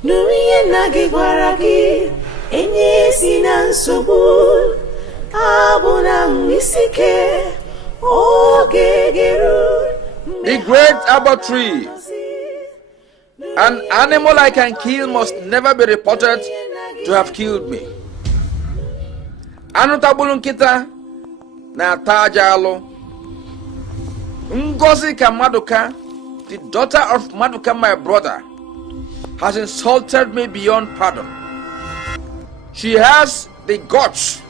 nuriye nagigwaragi, enye sinansubu, abuna misike, ogegeru. The great arbor tree. An animal I can kill must never be reported to have killed me. Anutabulunkita na tajalo. Ngozi Maduka, the daughter of Maduka, my brother, has insulted me beyond pardon. She has the guts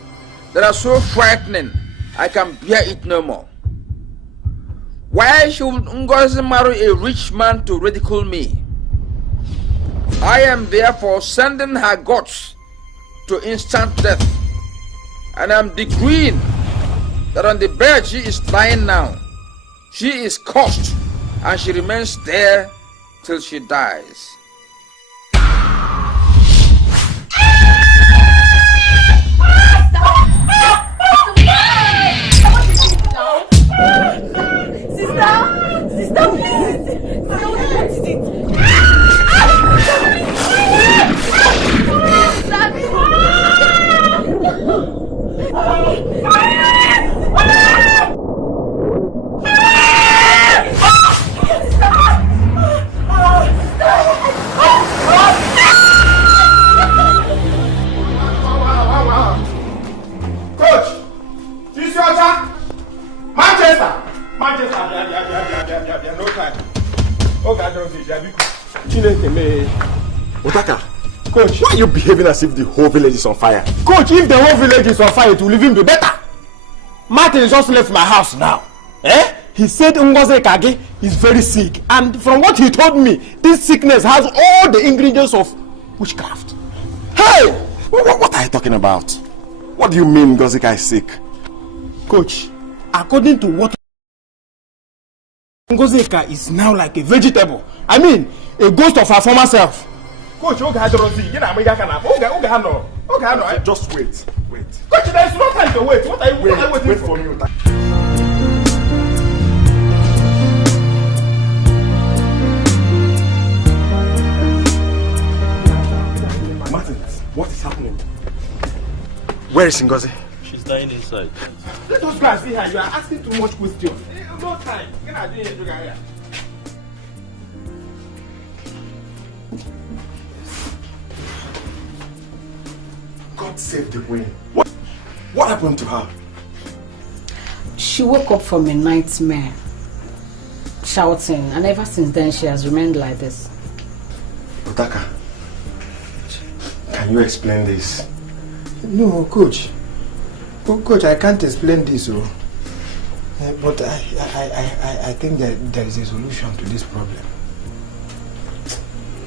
that are so frightening, I can bear it no more. Why should Ngozi marry a rich man to ridicule me? I am therefore sending her guts to instant death, and I'm decreeing that on the bed she is lying now, she is cursed, and she remains there till she dies. Sister, please. What is it? Otaka, Coach, why are you behaving as if the whole village is on fire? Coach, if the whole village is on fire, it will even be better. Martin just left my house now. He said Ngozi Kage is very sick, and from what he told me, this sickness has all the ingredients of witchcraft. Hey! What are you talking about? What do you mean Ngozi Kage is sick? Coach, according to what Ngozi Kage is now like a vegetable. I mean, a ghost of her former self. Coach, just wait. Coach, there is no time to wait. What are you waiting for? Me. Martin, what is happening? Where is Ngozi? She's dying inside. Let us go and see her. You are asking too much questions. No time. God save the queen. What happened to her? She woke up from a nightmare, shouting, and ever since then she has remained like this. Otaka, can you explain this? No, Coach. Coach, I can't explain this. But I think that there is a solution to this problem.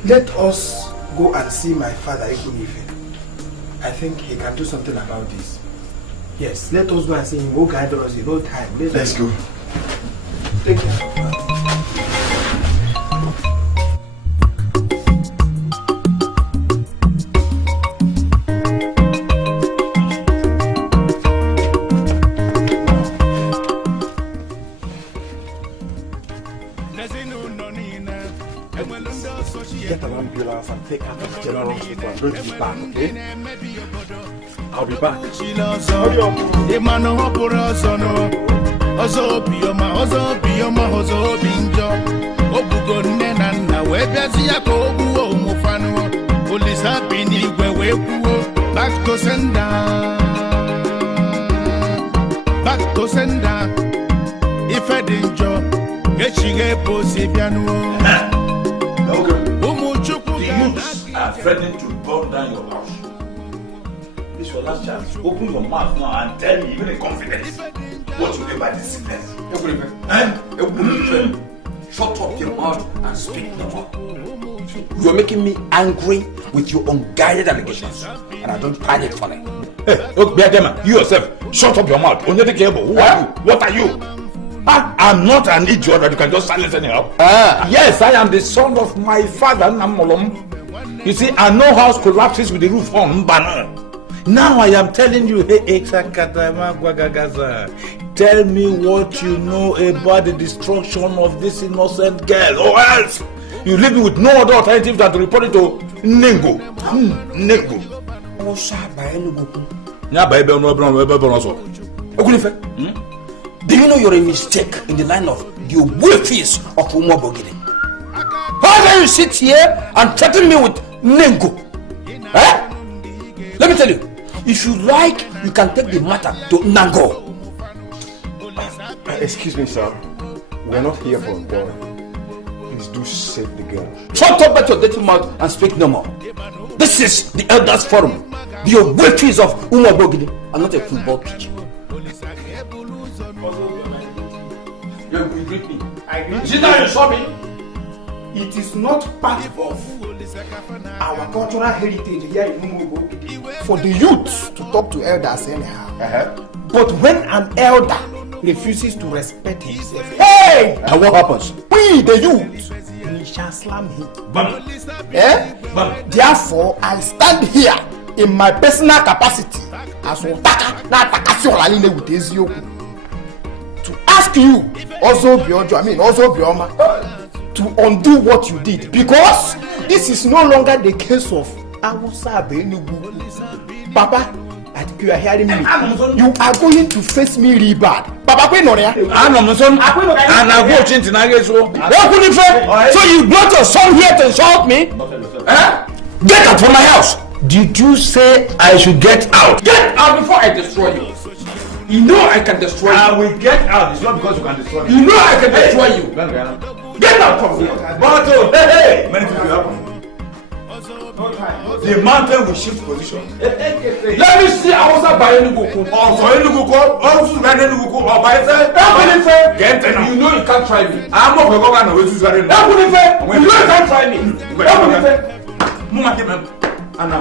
Let us go and see my father Ebube. I think he can do something about this. Yes, let us go and see him. Who guide us in no time. Let's go. Take care. Get an ambulance and take her to the general hospital. I'm going to be back, okay? I'll be back. Back to sender. Back to sender. If I didn't job, get you get pussy piano. The youths are threatening to burn down your house. This is your last chance. Open your mouth now and tell me, even in confidence, what you mean by this sickness. Shut up your mouth and speak no more. You are making me angry with your unguided allegations, and I don't find it funny. Hey, look, Biagema, you yourself, shut up your mouth. Who are you? What are you? I'm not an idiot that you can just silence anyhow. Yes, I am the son of my father, Namolom. You see, and no house collapses with the roof on. Now I am telling you, tell me what you know about the destruction of this innocent girl, or else you leave me with no other alternative than to report it to Nengo. Do you know you're a mistake in the line of the welfares of Nwagbo? How can you sit here and threaten me with Nengo? Let me tell you, if you like, you can take the matter to Nango. Excuse me, sir. We're not here for a quarrel. Please do save the girl. Shut up at your dirty mouth and speak no more. This is the Elders Forum. The welfares of Nwagbo are not a football pitch. You greet me. I greet you. Sit down and show me. It is not part of our cultural heritage here in Nwagbo for the youth to talk to elders anyhow. But when an elder refuses to respect himself, hey! And what happens? We, the youth, we shall slam him. Therefore, I stand here in my personal capacity as Otaka na Takasi Olaline with Ezioku to ask you, also Bioma, to undo what you did, because this is no longer the case of Awusa Benugu. Papa, I think you are hearing me. You are going to face me really bad. Papa, and I go change so you brought your son here to insult me? Get out from my house. Did you say I should get out? Get out before I destroy you. You know I can destroy you. I will get out. It's not because you can destroy me. You know I can destroy you. Get out from here. But hey, many things will happen. The mountain will shift position. Let me see. I was by Enugu. Also by Enugu. Or by get you know you can't try me. I'm not going to go to you know you can't try me. Anna,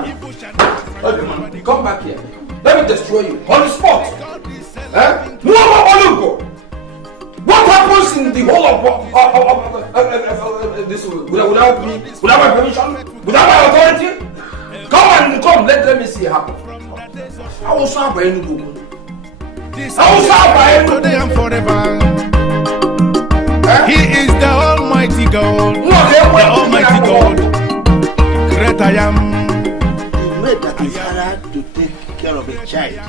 come back here. Let me destroy you on the spot. What happens in the whole of this without me, without my permission, without my authority? Come, let me see it happen. I will start by Enugu. Today and forever. He is the Almighty God. The Almighty God. Great I am. The way that is hard to take care of a child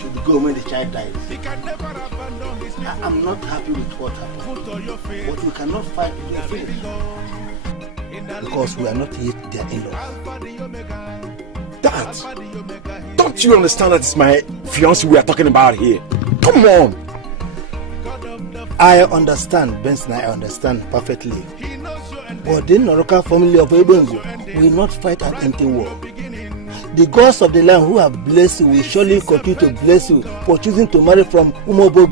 should go when the child dies. I'm not happy with what happened, but we cannot fight their feelings because we are not yet their in-laws. Dad, don't you understand that it's my fiancé we are talking about here? Come on. I understand, Benson, I understand perfectly. But the Noroka family of Ebenzo will not fight an empty war. The gods of the land who have blessed you will surely continue to bless you for choosing to marry from Nwagbo.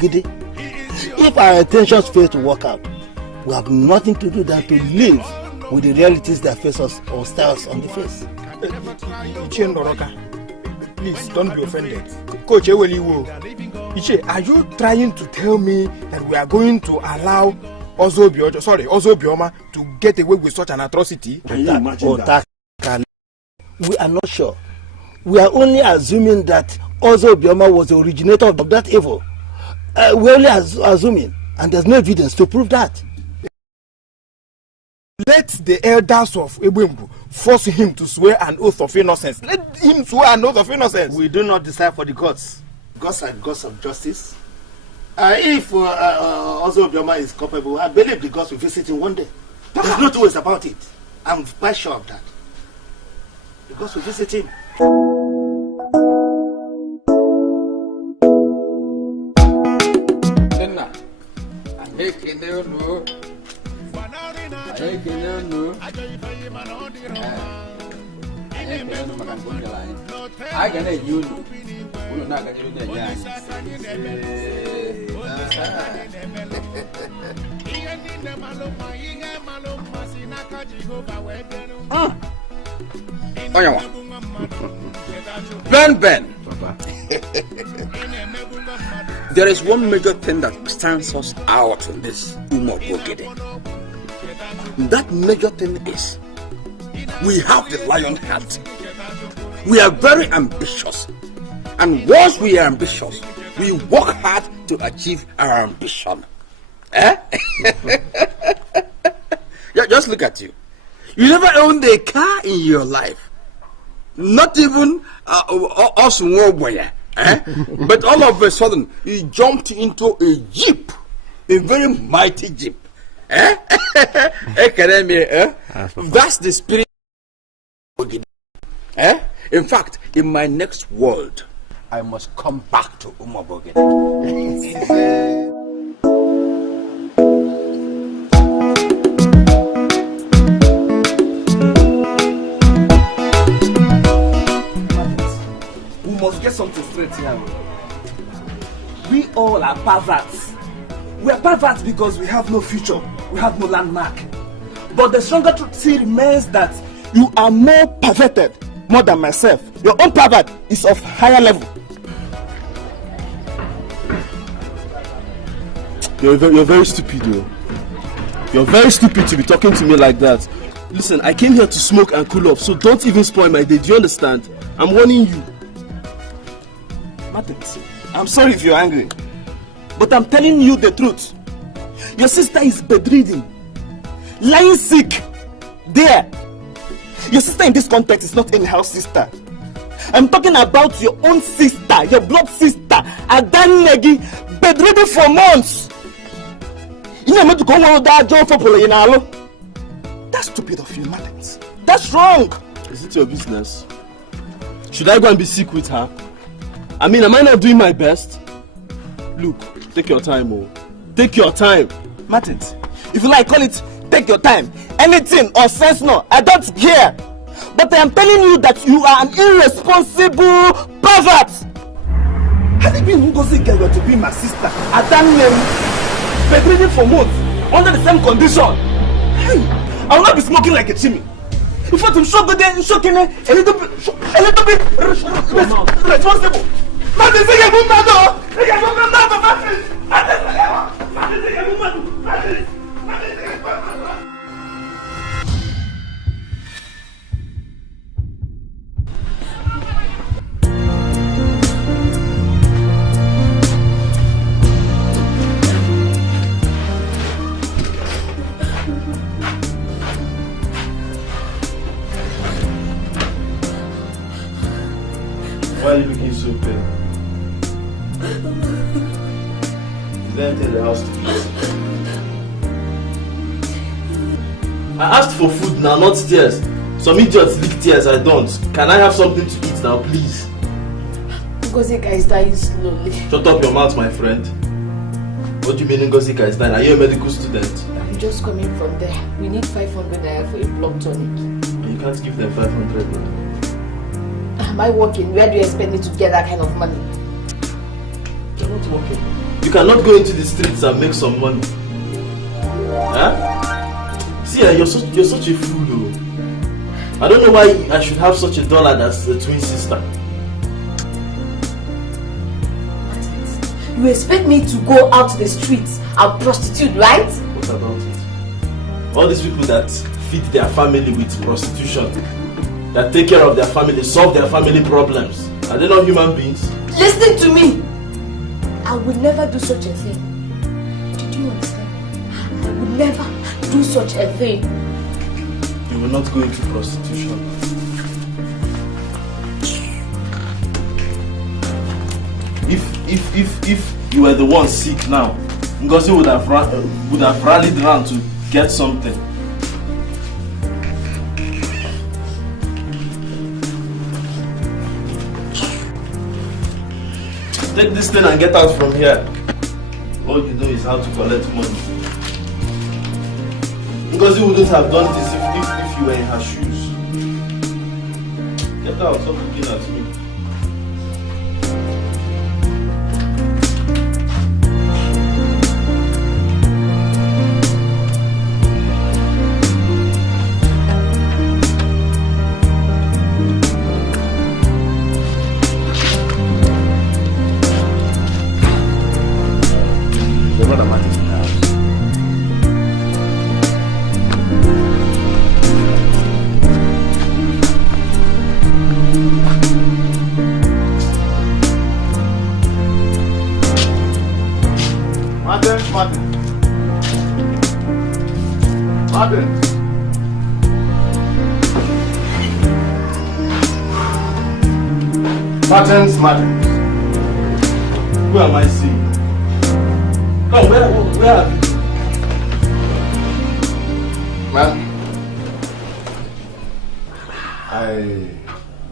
If our intentions fail to work out, we have nothing to do than to live with the realities that face us or stare us on the face. Please don't be offended. Coach Eweliwo, Iche, are you trying to tell me that we are going to allow Ozobioma to get away with such an atrocity? Can you imagine that? We are not sure. We are only assuming that Ozobioma was the originator of that evil. We're only assuming, and there's no evidence to prove that. Let the elders of Ebube force him to swear an oath of innocence. Let him swear an oath of innocence. We do not decide for the gods. Gods are gods of justice. If Ozobioma is culpable, I believe the gods will visit him one day. There's no two ways about it. I'm quite sure of that. The gods will visit him. I can you not Ben. There is one major thing that stands us out in this Nwagbo. That major thing is we have the lion heart. We are very ambitious. And once we are ambitious, we work hard to achieve our ambition. Eh? Just look at you. You never owned a car in your life. Not even us Nwagbo. But all of a sudden, you jumped into a jeep. A very mighty jeep. That's the spirit. In fact, in my next world, I must come back to Nwagbo. We must get something straight here. We all are perverts. We are perverts because we have no future. We have no landmark. But the stronger truth still remains that you are more perverted, more than myself. Your own pervert is of higher level. You're very stupid, though. You're very stupid to be talking to me like that. Listen, I came here to smoke and cool off, so don't even spoil my day. Do you understand? I'm warning you. Martins, I'm sorry if you're angry, but I'm telling you the truth. Your sister is bedridden, lying sick, there. Your sister in this context is not anyhow sister. I'm talking about your own sister, your blood sister, Adanegi, bedridden for months. You know to come on that job for Polayinalo. That's stupid of you, Martins. That's wrong. Is it your business? Should I go and be sick with her? I mean, am I not doing my best? Look, take your time, oh. Take your time. Martins, if you like, call it take your time. Anything or sense no, I don't care. But I am telling you that you are an irresponsible pervert. Had it been Ngozi girl to be my sister, I done bedridden for months, under the same condition. Hey, I will not be smoking like a chimney. In fact, I'm sure that shocking a little bit responsible. Martin, say you're not. Why are you looking so pale? Is there anything in the house to eat? I asked for food now, not tears. Some idiots lick tears, I don't. Can I have something to eat now, please? Ngozika is dying slowly. Shut up your mouth, my friend. What do you mean Ngozika is dying? Are you a medical student? I'm just coming from there. We need 500 naira for a blood tonic. You can't give them 500 naira. Am I working? Where do you expect me to get that kind of money? You're not working. You cannot go into the streets and make some money. Huh? See, you're such a fool though. I don't know why I should have such a dollar as a twin sister. You expect me to go out to the streets and prostitute, right? What about it? All these people that feed their family with prostitution, that take care of their family, solve their family problems, are they not human beings? Listen to me! I would never do such a thing. Did you understand? I would never do such a thing. You will not go into prostitution. If you were the one sick now, Ngozi would have rallied around to get something. Take this thing and get out from here. All you know is how to collect money. Ngozi wouldn't have done this if you were in her shoes. Get out, stop looking at me. Martins. Who am I seeing? Come, where are you? Man, I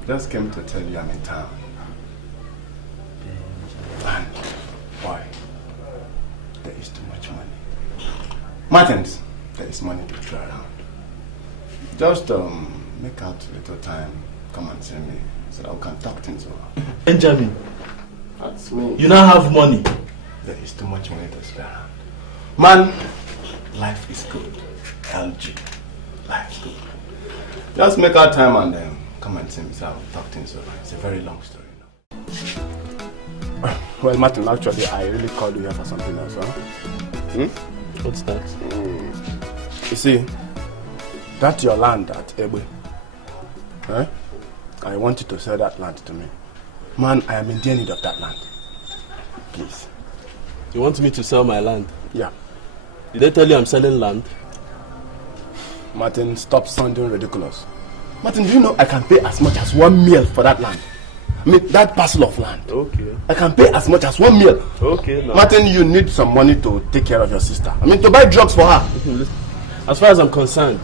just came to tell you I'm in town. And why? There is too much money. Martins, there is money to throw around. Just make out a little time, come and see me, so that we can talk things over. Benjamin, that's me. You now have money. There is too much money to spare around. Man, life is good. LG, life is good. Just make out time and come and see me, so I'll talk things over. It's a very long story now. Well, Martin, actually, I really called you here for something else, huh? What's that? You see, that's your land at Ebube. Eh? I want you to sell that land to me. Man, I am in dear need of that land. Please. You want me to sell my land? Yeah. Did they tell you I'm selling land? Martin, stop sounding ridiculous. Martin, do you know I can pay as much as 1 meal for that land? I mean, that parcel of land. Okay. I can pay as much as 1 meal. Okay, now. Martin, you need some money to take care of your sister. I mean, to buy drugs for her. As far as I'm concerned,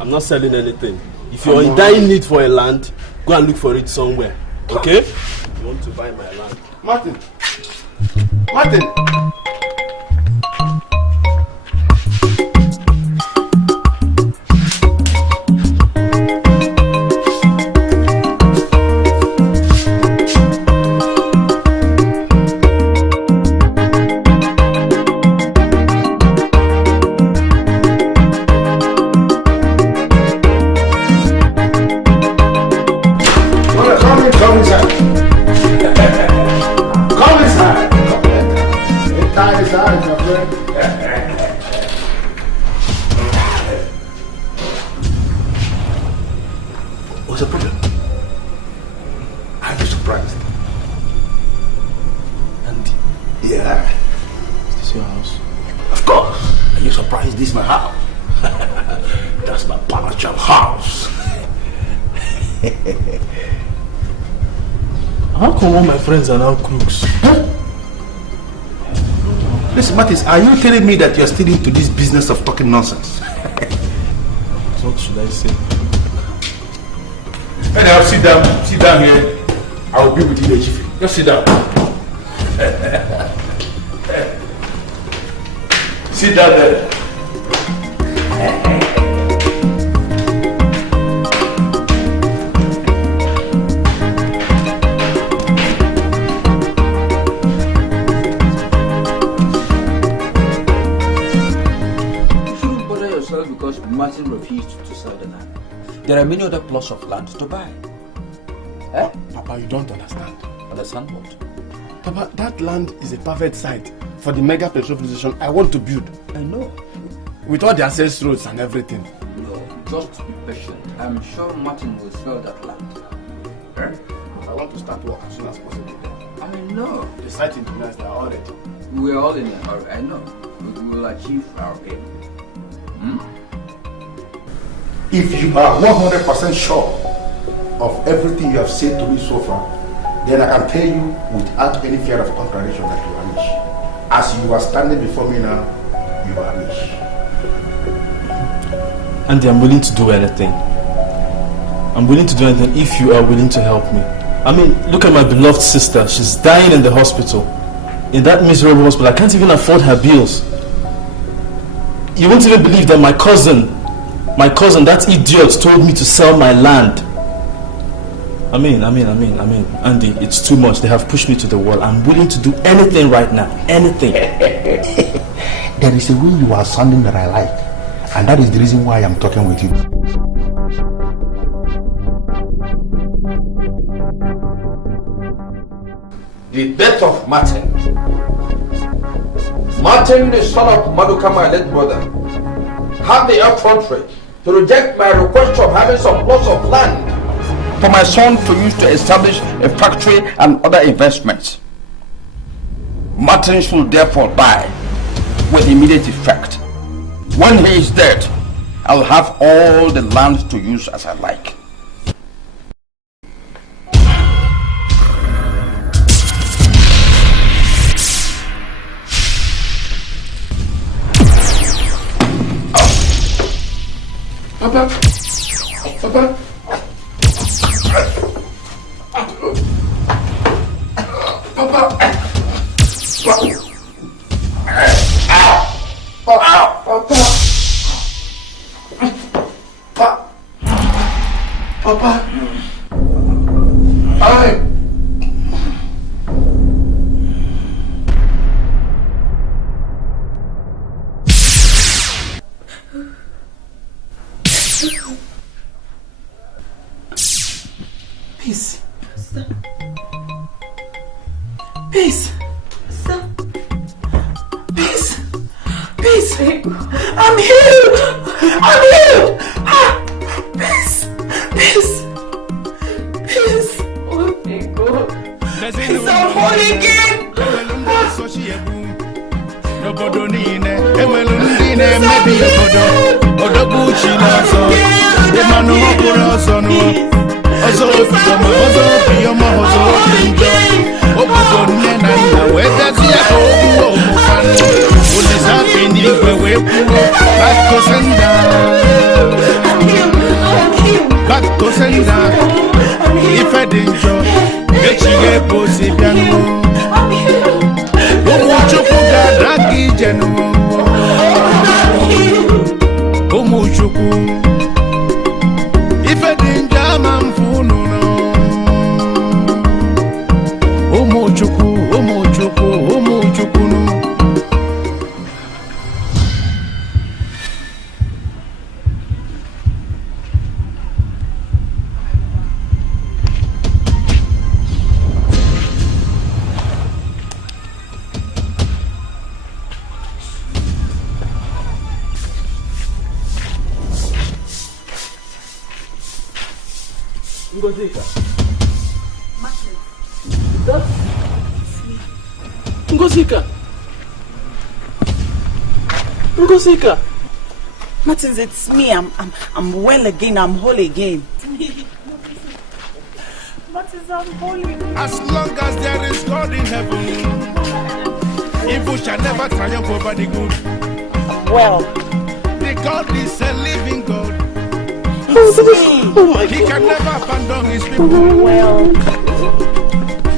I'm not selling anything. If you're in dire need for a land, go and look for it somewhere. Okay? You want to buy my land. Martin. Martin. What's the problem? Are you surprised? And yeah. Is this your house? Of course. Are you surprised? This is my house. That's my Palachal house. How come all my friends are now crooks? Huh? Listen, Mattis, are you telling me that you're still into this business of talking nonsense? What should I say? Anyhow, sit down here. I will be with you, Chief. Just sit down. Sit down there. There are many other plots of land to buy. Eh? Papa, you don't understand. Understand what? Papa, that land is a perfect site for the mega petrol station I want to build. I know. With all the access roads and everything. No, just be patient. I'm sure Martin will sell that land. Eh? I want to start work as soon as possible. I know. The site engineers, they are all ready. We're all in a hurry, I know. We will achieve our aim. If you are 100% sure of everything you have said to me so far, then I can tell you without any fear of contradiction that you are rich. As you are standing before me now, you are rich. Andy, I'm willing to do anything. I'm willing to do anything if you are willing to help me. I mean, look at my beloved sister. She's dying in the hospital. In that miserable hospital. I can't even afford her bills. You won't even believe that my cousin, that idiot, told me to sell my land. I mean, Andy, it's too much. They have pushed me to the wall. I'm willing to do anything right now. Anything. There is a way you are sounding that I like. And that is the reason why I'm talking with you. The death of Martin. Martin, the son of Maduka, my late brother, had the effrontery to reject my request of having some plots of land for my son to use to establish a factory and other investments. Martin should therefore die with immediate effect. When he is dead, I'll have all the land to use as I like. Papa! Papa! Papa! Peace. Peace. Peace. Peace. I'm healed. I'm healed. Peace. Peace. Peace. Oh my God. Peace. I'm born again. Back to sender. If I didn't show, get you get pussy piano. Umuchukuga ragi jenu. Umuchuku. If I didn't jam and funo. Umuchuku, umuchuku, umuchuku. Ngozika. Ngozika. Ngozika. Martins, it's me. I'm well again. I'm whole again. Martins, I'm holy. As long as there is God in heaven, evil shall never triumph over the good. Well, the God is a living God. Oh my He God. can never abandon his people. Well,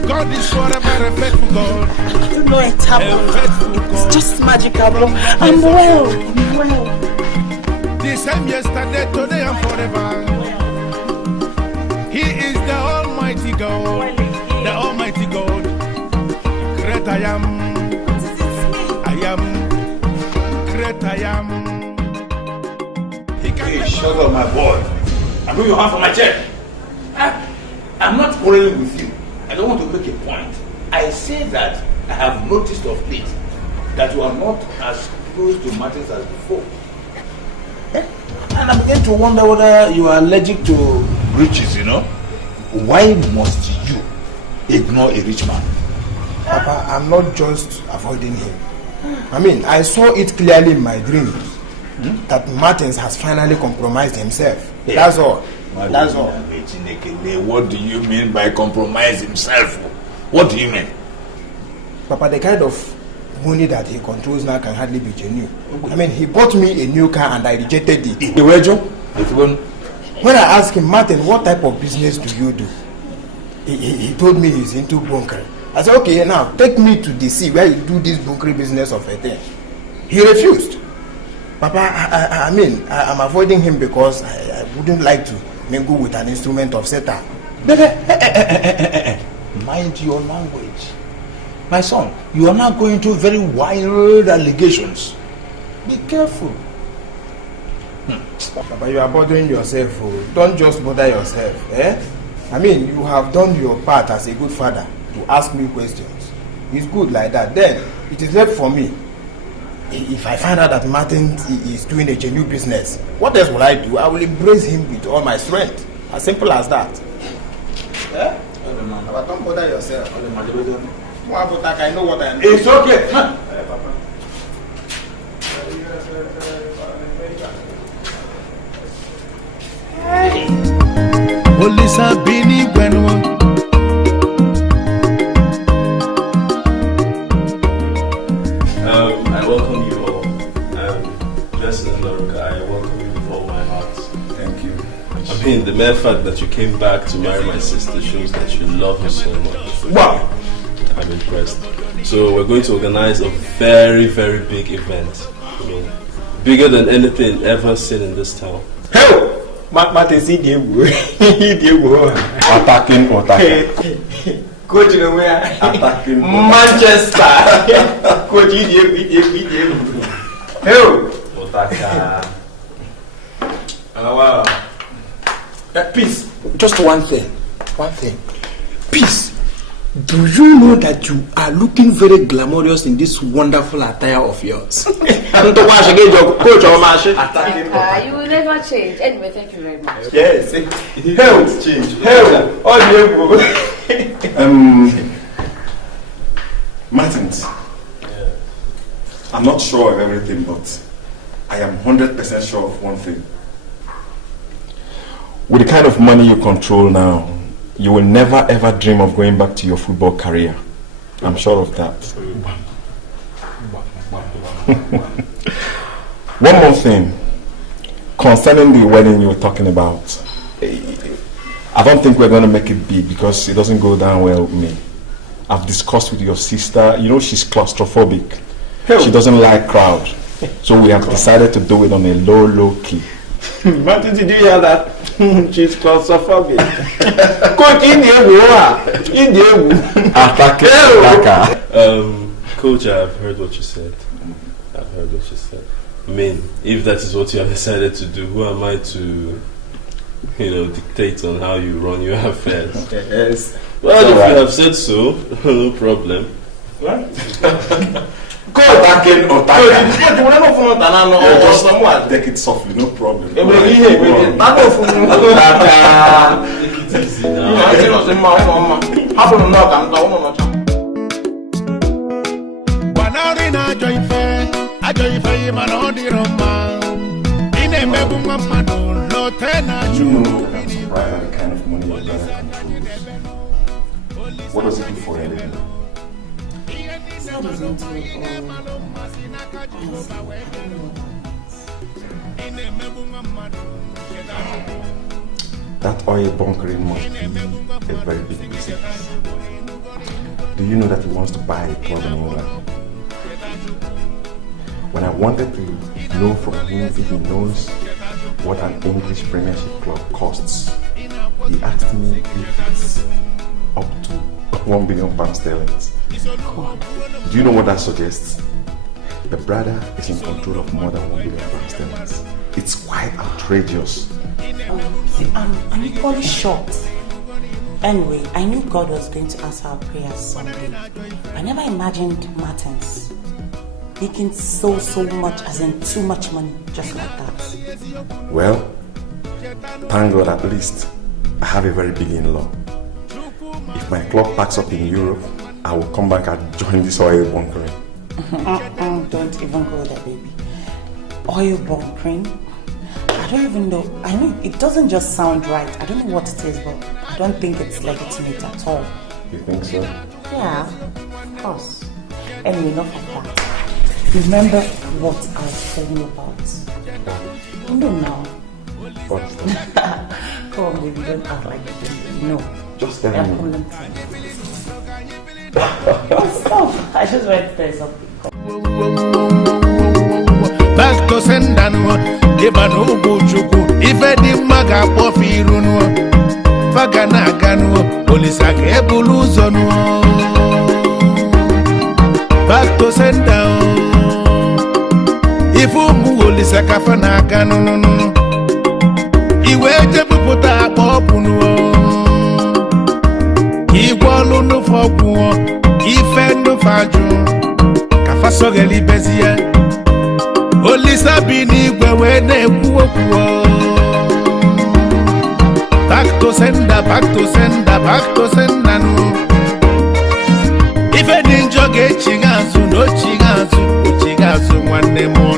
God is forever a faithful God. I don't know it happened. It's just magical. I'm well. I'm well. The same yesterday, today, and forever. He is the Almighty God. The Almighty God. Great I am. I am. Great I am. Hey, shut up, my boy. I I'm going your hand from my chair. I'm not quarreling with you. I don't want to make a point. I say that I have noticed of late that you are not as close to matters as before. And I begin to wonder whether you are allergic to riches, you know. Why must you ignore a rich man? Papa, I'm not just avoiding him. I mean, I saw it clearly in my dreams that Martins has finally compromised himself. Yeah. That's all. That's all. What do you mean by compromise himself? What do you mean? Papa, the kind of money that he controls now can hardly be genuine. I mean, he bought me a new car and I rejected it. When I asked him, Martin, what type of business do you do? He told me he's into bunkering. I said, okay, now take me to the sea where you do this bunkering business of a thing. He refused. Papa, I mean, I'm avoiding him because I wouldn't like to mingle with an instrument of Satan. Mind your language. My son, you are now going to very wild allegations. Be careful. Papa, you are bothering yourself. Oh. Don't just bother yourself. Eh? I mean, you have done your part as a good father to ask me questions. It's good like that. Then, it is left for me. If I find out that Martin is doing a genuine business, what else will I do? I will embrace him with all my strength. As simple as that. Eh? But don't bother yourself. I know what I know. It's okay. Olisa Bini Gwenwa. I welcome you all. Just as Loco, I welcome you with all my heart. Thank you. I mean, the mere fact that you came back to marry my sister shows that you love her so much. Wow! I'm impressed. So we're going to organize a very, very big event. I mean, bigger than anything ever seen in this town. Hell! Martin, see the attacking. Coach, you know where? Attacking Manchester. Coach, you hell! Otaka. Wow. Peace. Just one thing. Peace. Do you know that you are looking very glamorous in this wonderful attire of yours? You will never change. Anyway, thank you very much. Yes. Health change. Health. Martins, I'm not sure of everything, but I am 100% sure of one thing. With the kind of money you control now, you will never ever dream of going back to your football career. I'm sure of that. One more thing. Concerning the wedding you were talking about, I don't think we're going to make it big because it doesn't go down well with me. I've discussed with your sister. You know she's claustrophobic. She doesn't like crowd. So we have decided to do it on a low key. Martin, did you hear that? She's claustrophobic. Coach, I've heard what you said. I mean, if that is what you have decided to do, who am I to, dictate on how you run your affairs? Okay, yes. Well, if you have said so, no problem. What? Just take it softly, no problem. Take it easy What does it do for you? That oil bunkering must be a very big business. Do you know that he wants to buy a club in England? When I wanted to know from him if he knows what an English Premiership club costs, he asked me if it's up to £1 billion sterling. Do you know what that suggests? The brother is in control of more than £1 billion sterling. It's quite outrageous. See, I'm equally shocked. Anyway, I knew God was going to answer our prayers someday. I never imagined Martins making so much, as in too much money, just like that. Well, thank God at least I have a very big in-law. If my club packs up in Europe, I will come back and join this oil bunkering. Don't even go there, baby. Oil bunkering? I don't even know. I mean, it doesn't just sound right. I don't know what it is, but I don't think it's legitimate at all. You think so? Yeah, of course. Anyway, enough of that. Remember what I was telling you about? No, now. What? Come on, baby, don't act like it. No. Just tell me. Stop. I just went to tell you something. Back to Sendano, Ibano Buchuku, if any maga pofiruno, Faganagano, Polisak Ebuluzono. Back to Sendano, if Umulisaka Fanagano, Iweje Puta Popuno, Iwalo no Fogu, Ife no Faju, Kafasogeli Bezia. Olisa bini gwewe ne kuo. Back to sender no. If a ninja get chingazu, no chingazu, chingazu one name.